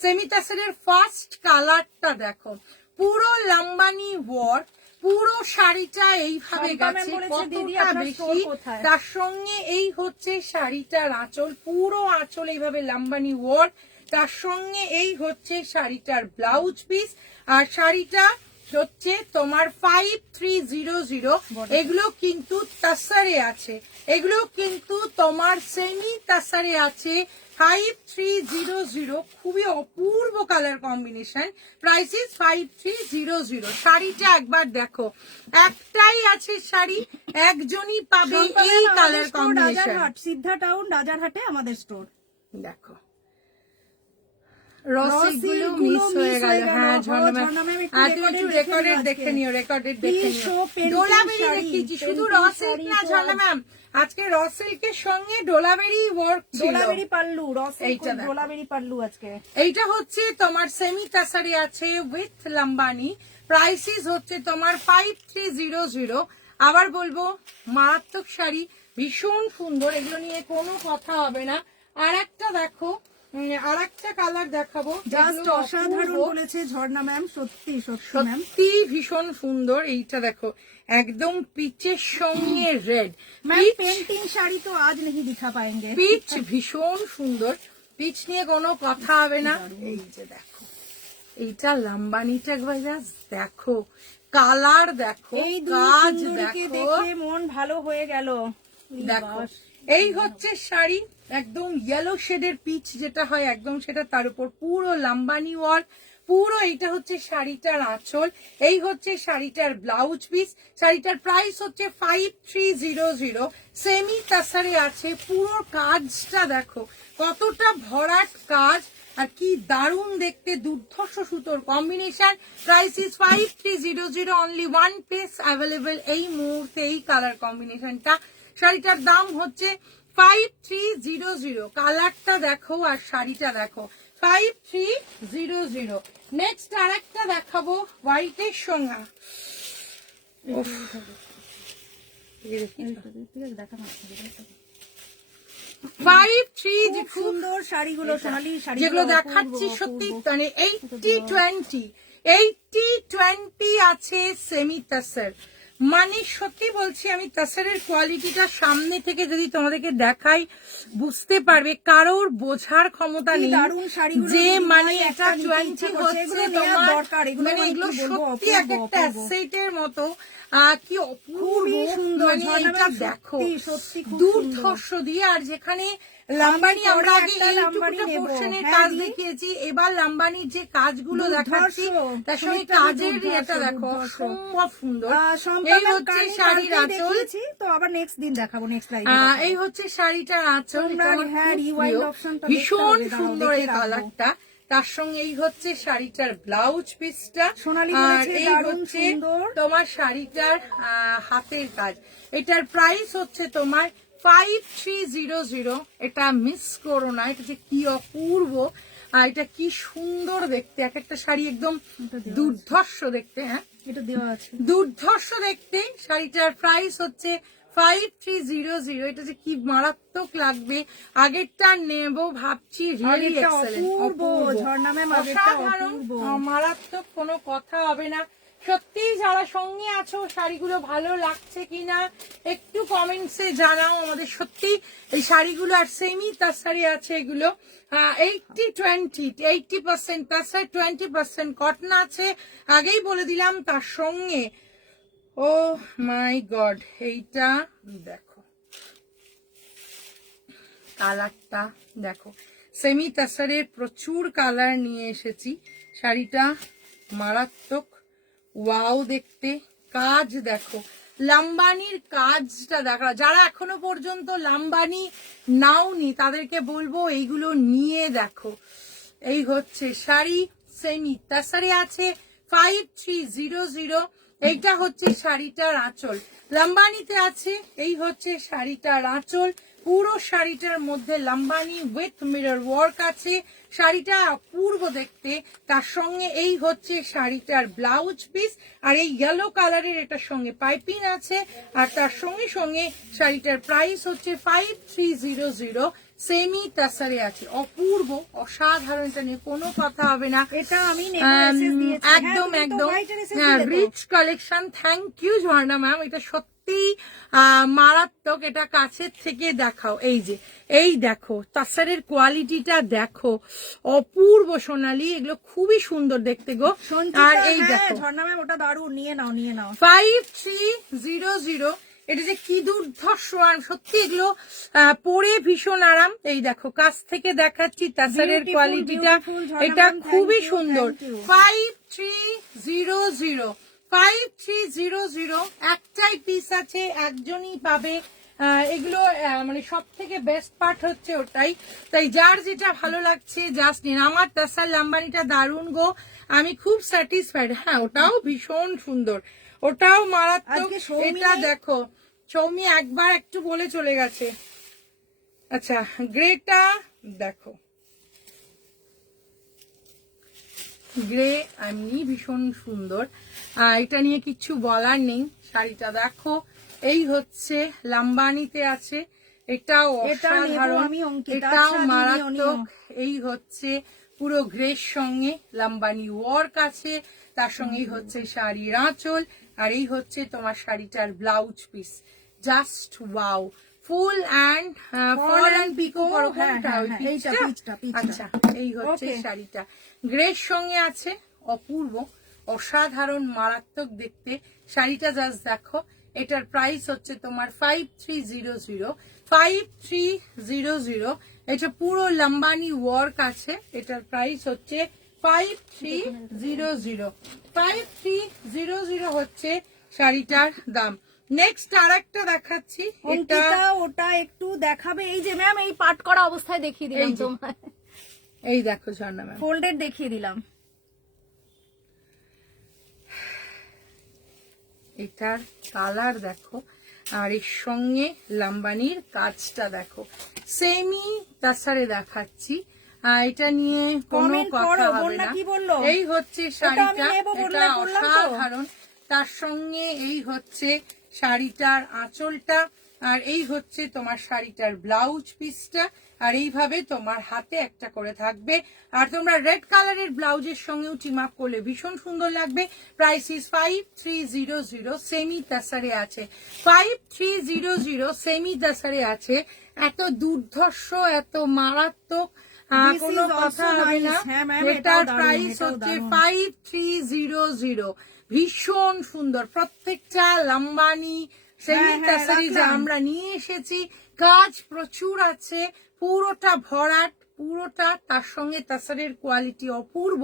সেমি তাসারের ফার্স্ট কালারটা দেখো, পুরো লাম্বানি ওয়ার্ক, পুরো শাড়িটা এইভাবে গেছে, কতটা বেশি। তার সঙ্গে এই হচ্ছে শাড়িটার আঁচল, পুরো আঁচল এইভাবে লাম্বানি ওয়ার্ক, তার সঙ্গে এই হচ্ছে শাড়িটার ব্লাউজ পিস, আর শাড়িটা হচ্ছে তোমার 5300। এগুলো কিন্তু তাসারে আছে, এগুলো কিন্তু তোমার সেমি তাসারে আছে, 5300। খুবই অপূর্ব কালার কম্বিনেশন, প্রাইস ইজ 5300। শাড়িটা একবার দেখো, একটাই আছে শাড়ি, একজনই পাবে এই কালার কম্বিনেশন। সিদ্ধা টাউন রাজারহাটে আমাদের স্টোর। দেখো রসিকগুলো মিস হয়ে গেল। হ্যাঁ ঝর্ণা তুমি একটু রেকর্ডেড দেখে নিও, ডোলাবেরি দেখিয়েছি, শুধু রসিক না ঝর্ণা ম্যাম, আজকে রসিল্কের সঙ্গে ডোলাবেরি ওয়ার্ক ছিল, ডোলাবেরি পাল্লু, ডোলাবেরি পাল্লু আজকে। এইটা হচ্ছে তোমার সেমি তাসারি আছে উইথ লাম্বানি, প্রাইসিস হচ্ছে তোমার 5300। আবার বলবো মারাত্মক শাড়ি, ভীষণ সুন্দর, এগুলো নিয়ে কোনো কথা হবে না। আর একটা দেখো, আর একটা কালার দেখাবো, জাস্ট অসাধারণ বলেছে ঝর্ণা ম্যাম, সত্যি সত্যি ম্যাম, সত্যি ভীষণ সুন্দর। এইটা দেখো একদম পিচের সঙ্গে রেড, ম্যাম পেন্টিং শাড়ি তো আজ नहीं दिखा पाएंगे। পিচ ভীষণ সুন্দর, পিচ নিয়ে কোনো কথা হবে না। এই যে দেখো এইটা লাম্বানিটা একবার জাস্ট দেখো, কালার দেখো, এই কাজ দেখে দেখো, মন ভালো হয়ে গেল। দেখো এই হচ্ছে শাড়ি, একদম ইয়েলো শেডের পিচ যেটা হয় একদম সেটা, তার উপর পুরো লাম্বানি ওয়ার্ক, পুরো এইটা হচ্ছে শাড়িটার আঁচল, এই হচ্ছে শাড়িটার ব্লাউজ পিস। শাড়িটার প্রাইস হচ্ছে 5300, সেমি তাসারে আছে, পুরো কাজটা দেখো কতটা ভরাট কাজ, আর কি দারুণ দেখতে, দুর্ধর্ষ সুতোর combination. Price is 5300, only one piece available এই মুহূর্তে এই কালার কম্বিনেশনটা। শাড়িটার দাম হচ্ছে 5300, কালারটা দেখো আর শাড়িটা দেখো, 5300। নেক্সট আর একটা দেখাবো হোয়াইটের সঙ্গে, এই দেখি ঠিক আছে, দেখা মাত্র 5-3 যে খুব সুন্দর শাড়িগুলো, সোনালি শাড়িগুলো যেগুলো অপূর্ব, দেখাচ্ছি সত্যি অপূর্ব। মানে 80-20 আছে সেমি তাসার। মানে সত্যি বলছি আমি তাসারের কোয়ালিটিটা সামনে থেকে যদি তোমাদেরকে দেখাই বুঝতে পারবে, কারোর বোঝার ক্ষমতা কি নেই দারুণ শাড়িগুলো যে দিদি মানে ভাই, এটা একটা নিতে ইচ্ছা 20 করছে। হচ্ছে এগুলো নেওয়ার তোমার দরকার, এগুলো মানে মানে এগুলো কি বলবো, সত্যি এক অপূর্ব, একটা অপূর্ব। অ্যাসেটের মতো। কি অপূর্ব, খুবই সুন্দর, মানে ঝর্ণা এটা ম্যাম, দেখো সত্যি সত্যি খুব সুন্দর। দুর্ধর্ষ দিয়ে। আর যেখানে লাম্বানি আমি আমরা পরে আগে একটা লাম্বানি এইটুকুটা নেবো। পোর্শনের হ্যাঁ কাজ দি। দেখিয়েছি, এবার লাম্বানির যে কাজগুলো দেখাচ্ছি তার সঙ্গে সুমিত্রা দি, কাজের দুর্ধর্ষ, এটা দেখো দুর্ধর্ষ। অসম্ভব সুন্দর। শম্পা এই ম্যাম হচ্ছে কালকে শাড়ির আঁচল, দেখিয়েছি, তো আবার নেক্সট দিন দেখাবো, নেক্সট লাইভে এই হচ্ছে শাড়িটার আঁচল। তোমরা, এটা আমার হ্যাঁ, খুব rewind প্রিয়, optionটা দেখতে ভীষণ হবে, দাঁড়াও, সুন্দর দেখে এই রাখবো। কালারটা। তার সঙ্গে এই হচ্ছে শাড়িটার ব্লাউজ পিসটা, সোনালি আর বলেছে এই দারুণ হচ্ছে সুন্দর। তোমার শাড়িটার হাতের কাজ। এটার প্রাইস হচ্ছে তোমার 5300। এটা মিস করো না, এটা যে কি অপূর্ব আর এটা কি সুন্দর দেখতে, এক একটা শাড়ি একদম দুর্ধর্ষ দেখতে। হ্যাঁ, এটা দেওয়া আছে। দুর্ধর্ষ দেখতে। শাড়িটার প্রাইস হচ্ছে 5300। এটা যে কি মারাত্মক লাগবে, আগেরটা নেব ভাবছি, রিয়েলি আগেরটা এক্সেলেন্ট, অপূর্ব, ঝর্ণা ম্যাম, আগেরটা অসাধারণ, অপূর্ব। মারাত্মক, কোনো কথা হবে না। সত্যি যারা সঙ্গে আছো শাড়িগুলো ভালো লাগছে কিনা একটু কমেন্টসে জানাও আমাদের। সত্যি এই শাড়িগুলো আর সেমি তাসারি আছে এগুলো 80% তাসার, 20% কটন আছে, আগেই বলে দিলাম। তার সঙ্গে ও মাই গড, এইটা দেখো কালারটা দেখো, সেমি তাসারের প্রচুর কালার নিয়ে এসেছি। শাড়িটা মারাত্মক, ওয়াও দেখতে। কাজ দেখো, লাম্বানির কাজটা দেখো। যারা এখনো পর্যন্ত লাম্বানি নাওনি তাদেরকে বলবো এইগুলো নিয়ে দেখো। এই হচ্ছে শাড়ি, সেমি তাসারে আছে 5300। এইটা হচ্ছে শাড়িটার আঁচল, লাম্বানিতে আছে। এই হচ্ছে শাড়িটার আঁচল, পুরো শাড়িটার মধ্যে লাম্বানি উইথ মিরর ওয়ার্ক আছে। শাড়িটা অপূর্ব দেখতে। তার সঙ্গে এই হচ্ছে শাড়িটার ব্লাউজ পিস, আর এই ইয়েলো কালারের এটার সঙ্গে পাইপিং আছে। আর তার সঙ্গে সঙ্গে শাড়িটার প্রাইস হচ্ছে 5300। সেমি তাসারে আছে, অপূর্ব, অসাধারণ, এটা নিয়ে কোনো কথা হবে না। এটা আমি নেব, এসএস দিয়েছি। একদম হ্যাঁ, তুমি তো একদম white এর SS দিলে তো। Rich collection. Thank you Jharna ma'am, এটা সত্যি মারাত্মক। এটা কাছের থেকে দেখাও, এই যে এই দেখো তাসারের কোয়ালিটিটা দেখো, অপূর্ব সোনালি, এগুলো খুবই সুন্দর দেখতে গো। সঞ্চিতা, আর এই হ্যাঁ, দেখো ঝর্ণা ম্যাম ওটা দারুণ, নিয়ে নাও, নিয়ে নাও। 5300। এটা যে কি দুর্ধর্ষ, আর সত্যি এগুলো পরে ভীষণ আরাম। এই দেখো কাছ থেকে দেখাচ্ছি তাসারের Beautiful, কোয়ালিটিটা, beautiful, ঝর্ণা এটা ma'am, খুবই thank you, সুন্দর। thank you. 5300 একটাই পিস আছে, একজনই পাবে। এগুলো মানে সব থেকে বেস্ট পার্ট হচ্ছে ওটাই। তাই যার যেটা ভালো লাগছে জাস্ট নিন। আমার তাসার লাম্বানিটা দারুণ গো, আমি খুব স্যাটিসফাইড। হ্যাঁ, ওটাও ভীষণ সুন্দর, ওটাও মারাত্মক। আজকে সৌমি এটা নেই? দেখো, সৌমি একবার একটু বলে চলে গেছে। আচ্ছা, গ্রেটা দেখো, গ্রে এমনি ভীষণ সুন্দর, এটা নিয়ে কিছু বলার নেই। শাড়িটা দেখো, এই হচ্ছে লাম্বানিতে আছে, এটাও এটা নেবো অসাধারণ, আমি, অঙ্কিতা। এটাও আচ্ছা, দিদি, মারাত্মক। নিও। এই হচ্ছে পুরো গ্রের সঙ্গে লাম্বানি ওয়ার্ক আছে, তার সঙ্গেই হচ্ছে শাড়ির আঁচল, আর এই হচ্ছে তোমার শাড়িটার blouse piece. Just wow, full and fall and picot করো। হ্যাঁ, কোনটা? ওই হ্যাঁ, এইটা, পিচটা? পিচটা, পিচটা। আচ্ছা, এই হচ্ছে Okay. শাড়িটা গ্রের সঙ্গে আছে, অপূর্ব, অসাধারণ, মারাত্মক দেখতে। শাড়িটা জাস্ট দেখো। এটার প্রাইস হচ্ছে তোমার 5300। এটা পুরো লাম্বানি ওয়ার্ক আছে। এটার প্রাইস হচ্ছে 5300 হচ্ছে শাড়িটার দাম। নেক্সট আরেকটা দেখাচ্ছি, এটা অঙ্কিতা ওটা একটু দেখাবে। এই যে ম্যাম, এই পাট করা অবস্থায় দেখিয়ে দিলাম এই যে। তোমায়, এই দেখো ঝর্ণা ম্যাম, ফোল্ডেড দেখিয়ে দিলাম। এটার কালার দেখো, আর এর সঙ্গে লাম্বানির কাজটা দেখো। সেমি তাসারে দেখাচ্ছি, এটা নিয়ে কোনো Comment কথা করো, হবে বন্যা না। কি বললো? এই হচ্ছে আমি শাড়িটা, নেবো বললে এটা বললাম তো। অসাধারণ। তার সঙ্গে এই হচ্ছে শাড়িটার আঁচলটা, আর এই হচ্ছে তোমার শাড়িটার ব্লাউজ পিসটা, আর এইভাবে তোমার হাতে একটা করে থাকবে। আর তোমরা রেড কালারের ব্লাউজের সঙ্গেও টিম আপ করলে ভীষণ সুন্দর লাগবে। প্রাইস ইজ 5300, সেমি তাসারে আছে 5300, সেমি তাসারে আছে। এত দুর্ধর্ষ, এত মারাত্মক, This কোনো is কথা also হবে না। nice. হ্যাঁ, ma'am, এটার এটাও দারুণ, প্রাইস এটাও হচ্ছে দারুণ। 5300, ভীষণ সুন্দর। প্রত্যেকটা লাম্বানি সেমি হ্যাঁ, তাসারি যা রাখলাম। আমরা নিয়ে এসেছি, কাজ প্রচুর আছে, পুরোটা ভরাট, পুরোটা, তার সঙ্গে তাসারের কোয়ালিটি অপূর্ব।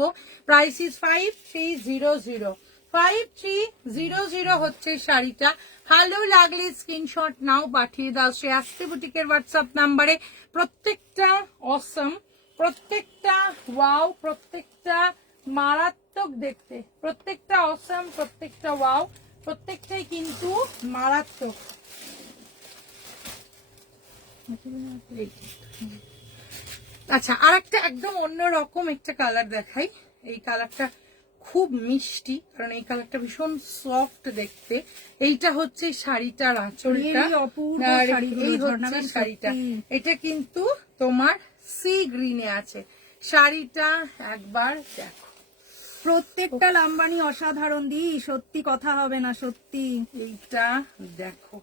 প্রাইস ইজ 5300, 5300 হচ্ছে শাড়িটা। ভালো লাগলে স্ক্রিনশট নাও, পাঠিয়ে দাও শ্রেয়াস্তি বুটিকের হোয়াটসঅ্যাপ নাম্বারে। প্রত্যেকটা অসম, প্রত্যেকটা ওয়াও, প্রত্যেকটা মারাত্মক দেখতে, প্রত্যেকটা অসম, প্রত্যেকটা ওয়াও, প্রত্যেকটাই কিন্তু মারাত্মক। আচ্ছা, আর একটা একদম অন্যরকম একটা কালার দেখাই। এই কালারটা খুব মিষ্টি, কারণ এই কালারটা ভীষণ সফট দেখতে। এইটা হচ্ছে শাড়িটার আঁচলটা, Really অপূর্ব আর শাড়িগুলো, এই ঝর্ণা হচ্ছে ম্যাম, শাড়িটা। সত্যি। এটা কিন্তু তোমার সি গ্রিনে আছে। শাড়িটা একবার দেখো, প্রত্যেকটা লাম্বানি অসাধারণ দি, সত্যি কথা হবে না, সত্যি। এইটা দেখো,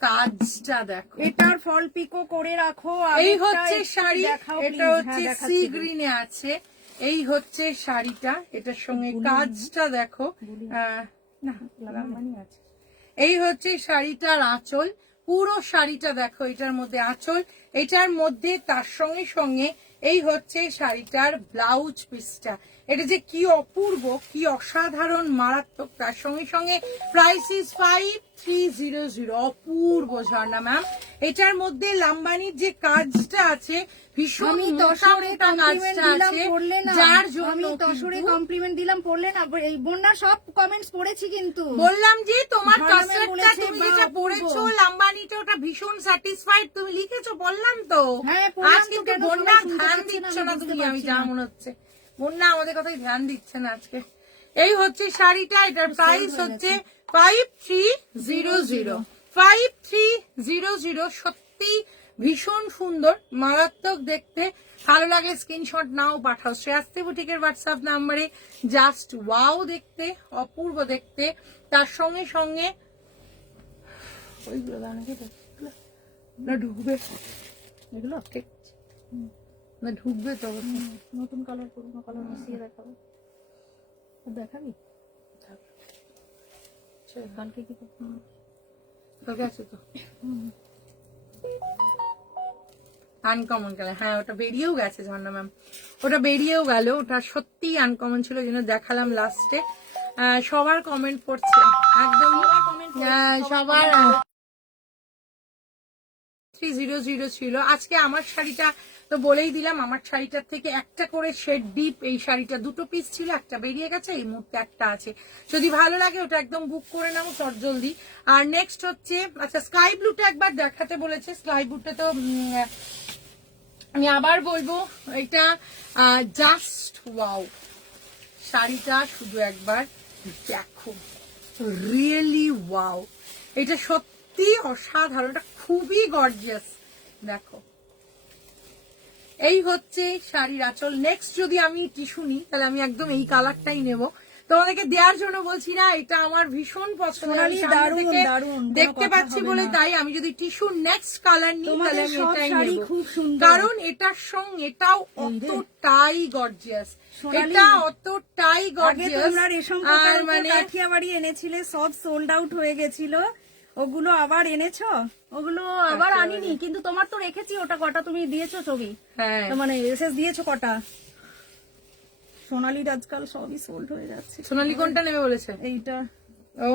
কাজটা দেখো। এটার ফল পিকো করে রাখো। এই আগেরটা হচ্ছে একটু শাড়ি, দেখাও, এটা please। হচ্ছে হ্যাঁ, সি দেখাচ্ছি। গ্রিনে আছে। এই হচ্ছে শাড়িটা, এটার সঙ্গে কাজটা দেখো। না, লাম্বানি আছে। এই হচ্ছে শাড়িটার আঁচল, পুরো শাড়িটা দেখো, এটার মধ্যে আঁচল, এটার মধ্যে তার সঙ্গে সঙ্গে এই হচ্ছে শাড়িটার ব্লাউজ পিসটা। এটা যে কি অপূর্ব, কি অসাধারণ মারাত্মক, তার সঙ্গে সঙ্গে price is 5300, Apurba Jharna ma'am. এটার মধ্যে লাম্বানির যে কাজটা আছে, ভীষণ আমি মোটা তসরে মোটা কমপ্লিমেন্ট কাজটা দিলাম, আছে, পড়লে না। যার জন্য আমি তসরে কিন্তু কমপ্লিমেন্ট দিলাম, পড়লে না। এই বন্যা সব কমেন্টস পড়েছি কিন্তু। বললাম যে তোমার ঝর্ণা ম্যাম কাসেটটা বলেছে, তুমি বা যেটা অপূর্ব। পড়েছো লাম্বানিটা, ওটা ভীষণ স্যাটিসফাইড তুমি লিখেছো, বললাম তো। হ্যাঁ, পড়লাম আজ তো, কিন্তু কেন বন্যা সবাই শুনতে ধ্যান পাচ্ছে না, দিচ্ছ আমি না বুঝতে তুমি, আমি পারছি যা না। মনে হচ্ছে বন্যা আমাদের কথাই ধ্যান দিচ্ছে না আজকে। এই হচ্ছে শাড়িটা, এটার প্রাইস হচ্ছে 5300, 5300। সত্যি ভীষণ সুন্দর, মারাত্মক দেখতে। ভালো লাগে স্ক্রিনশট নাও, পাঠাও শ্রেয়াস্তি বুটিকের হোয়াটসঅ্যাপ নাম্বারে। জাস্ট ওয়াও দেখতে, অপূর্ব দেখতে। তার সঙ্গে সঙ্গে ওইগুলো না ঢুকবে, এগুলো ঠিক না ঢুকবে তো। নতুন কালার, পুরোনো কালার মিশিয়ে দেখাবো। দেখাবি কালকে কি করতে হবে? কালকে আছে তো আনকমন কালার। হ্যাঁ, ওটা বেরিয়েও গেছে ঝর্ণা ম্যাম, ওটা বেরিয়েও গেল। ওটা সত্যি আনকমন ছিল, যেন দেখালাম লাস্টে। সবার কমেন্ট পড়ছে একদম, সবার 300 ছিল। আজকে আমার শাড়িটা তো বলেই দিলাম, আমার শাড়িটার থেকে একটা করে শেড ডিপ, এই শাড়িটা দুটো পিস ছিল, একটা বেরিয়ে গেছে, এই মুহূর্তে একটা আছে। যদি ভালো লাগে ওটা একদম বুক করে নেবো চট জলদি। আর নেক্সট হচ্ছে, আচ্ছা স্কাই ব্লুটা একবার দেখাতে বলেছে। স্কাই ব্লুটা তো আমি আবার বলবো, এটা জাস্ট ওয়াও। শাড়িটা শুধু একবার দেখো, রিয়েলি ওয়াও। এটা সত্যি অসাধারণ, এটা খুবই গর্জিয়াস। দেখো, এই হচ্ছে শাড়ির আঁচল। নেক্সট যদি আমি টিস্যু নিই, তাহলে আমি একদম এই কালারটাই নেব। তোমাদেরকে দেওয়ার জন্য বলছি না, এটা আমার ভীষণ পছন্দ, আমি সামনে দারুণ, থেকে দারুণ, কোনো দেখতে কথা পাচ্ছি হবে বলে না। তাই আমি যদি টিস্যু নেক্সট কালার নিই, তাহলে তোমাদের আমি সব এটাই শাড়ি নেব, খুব সুন্দর। কারণ এটার সঙ্গে এটাও অতটাই গর্জিয়াস, সোনালি, এটা অতটাই আগে গর্জিয়াস। তোমরা রেশম আর কোটার মানে কাঠিয়াবাড়ি এনেছিলে, সব সোল্ড আউট হয়ে গেছিল, ওগুলো আবার এনেছো? ওগুলো আবার আনিনি, কিন্তু তোমার তো রেখেছি। ওটা কটা তুমি দিয়েছো ছবি, হ্যাঁ, তো মানে এসএস দিয়েছো কটা? সোনালির আজকাল সবই সোল্ড হয়ে যাচ্ছে। সোনালি কোনটা নেবে বলেছে? এইটা ও,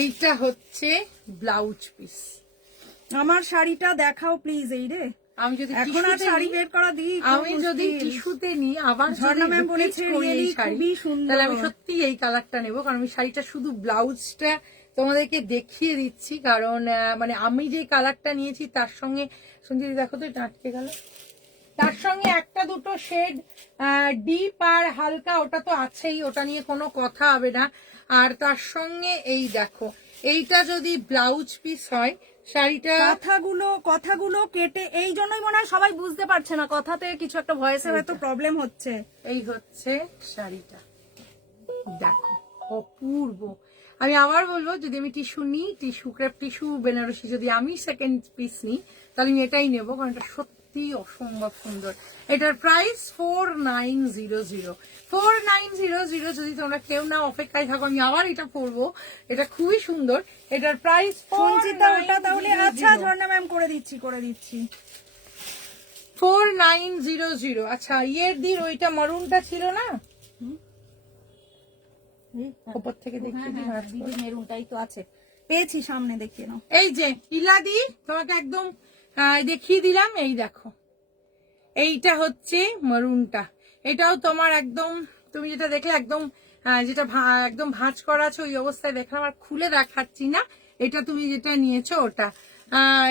এইটা হচ্ছে ব্লাউজ পিস। আমার শাড়িটা দেখাও প্লিজ। এই রে, আমি যদি এখন আর টিস্যুতে শাড়ি নিই, বের করা দিই, আমি যদি টিস্যুতে নিই আবার ঝর্ণা ম্যাম repeat বলেছে করি এই really শাড়ি, খুবই সুন্দর। তাহলে আমি সত্যি এই কালারটা নেবো। কারণ আমি শাড়িটা শুধু ব্লাউজটা তোমাদেরকে দেখিয়ে দিচ্ছি, কারণ মানে আমি যে কালারটা নিয়েছি তার সঙ্গে শুনছি। দেখো তো, এটা আটকে গেল, তার সঙ্গে একটা দুটো শেড ডিপ আর হালকা, ওটা তো আছেই, ওটা নিয়ে কোনো কথা হবে না। আর তার সঙ্গে এই দেখো, এইটা যদি ব্লাউজ পিস হয় শাড়িটা, কথাগুলো কেটে, এই জন্যই মনে হয় সবাই বুঝতে পারছে না, কথাতে কিছু একটা ভয়েসের হয়তো প্রবলেম হচ্ছে। এই হচ্ছে শাড়িটা, দেখো অপূর্ব। আমি আবার বলবো, যদি আমি টিস্যু নিই, টিস্যু ক্রেপ টিস্যু বেনারসি, যদি আমি সেকেন্ড পিস নিই তাহলে আমি এটাই নেবো, কারণ এটা সত্যি অসম্ভব সুন্দর। এটার প্রাইস 4900। 4900 যদি তোমরা কেউ না অপেক্ষায় থাকো, আমি আবার এটা পরবো, এটা খুবই সুন্দর। এটার প্রাইস সঞ্চিতা ওটা তাহলে, আচ্ছা ঝর্ণা ম্যাম করে দিচ্ছি 4900। আচ্ছা ইয়ের দিন ওইটা মারুনটা ছিল না, উপর থেকে দেখি মেরুনটাই তো আছে, পেয়েছি, সামনে দেখিয়ে নাও। এই যে ইলাদি, তোমাকে একদম দেখিয়ে দিলাম। এই দেখো, এইটা হচ্ছে মারুনটা, এটাও তোমার একদম, তুমি যেটা দেখলে একদম যেটা একদম ভাঁজ করা আছে ওই অবস্থায় দেখলাম, আর খুলে দেখাচ্ছি না। এটা তুমি যেটা নিয়েছো ওটা,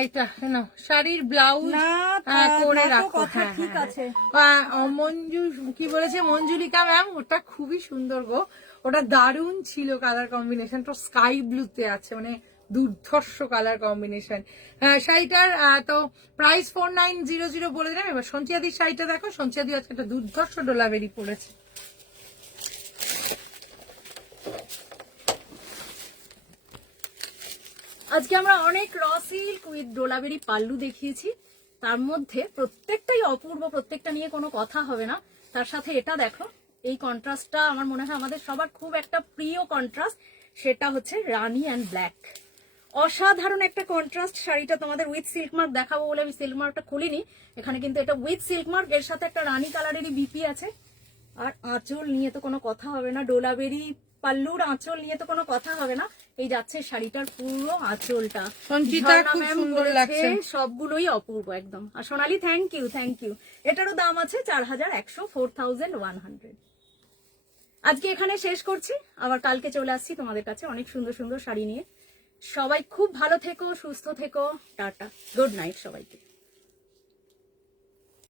এটা না শাড়ির ব্লাউজ করে রাখো। হ্যাঁ ঠিক আছে। মঞ্জু কি বলেছে, মঞ্জুলিকা ম্যাম, ওটা খুবই সুন্দর গো, ওটা দারুণ ছিল। কালার কম্বিনেশনটা স্কাই ব্লুতে আছে, মানে দুর্ধর্ষ কালার কম্বিনেশন। শাড়িটার তো প্রাইস 4900 বলে দিলাম। এবার সঞ্চিয়াদির শাড়িটা দেখো, সঞ্চিয়াদি আজকে একটা দুর্ধর্ষ ডোলাবেরি পড়েছে। আজকে আমরা অনেক র সিল্ক উইথ ডোলাবেরি পাল্লু দেখিয়েছি, তার মধ্যে প্রত্যেকটাই অপূর্ব, প্রত্যেকটা নিয়ে কোনো কথা হবে না। তার সাথে এটা দেখো, এই কন্ট্রাস্টটা আমার মনে হয় আমাদের সবার খুব একটা প্রিয় কন্ট্রাস্ট, সেটা হচ্ছে রানী অ্যান্ড ব্ল্যাক। অসাধারণ একটা কন্ট্রাস্ট। শাড়িটা তোমাদের উইথ সিল্ক মার্ক দেখাবো বলে আমি সিল্ক মার্কটা খুলিনি, এখানে কিন্তু এটা উইথ সিল্ক মার্ক, এর সাথে একটা রানী কালারেরই বিপি আছে। আর আঁচল নিয়ে তো কোনো কথা হবে না, ডোলাবেরি পাল্লুর আঁচল নিয়ে তো কোনো কথা হবে না। এই যাচ্ছে শাড়িটার পুরো আঁচলটা, সঞ্চিতা খুব সুন্দর লাগছে, সবগুলোই অপূর্ব একদম। আর সোনালি থ্যাংক ইউ। এটারও দাম আছে 4100, 4100। আজকে এখানে শেষ করছি, আবার কালকে চলে আসছি তোমাদের কাছে অনেক সুন্দর সুন্দর শাড়ি নিয়ে। সবাই খুব ভালো থেকো, সুস্থ থেকো, টাটা, গুড নাইট সবাইকে।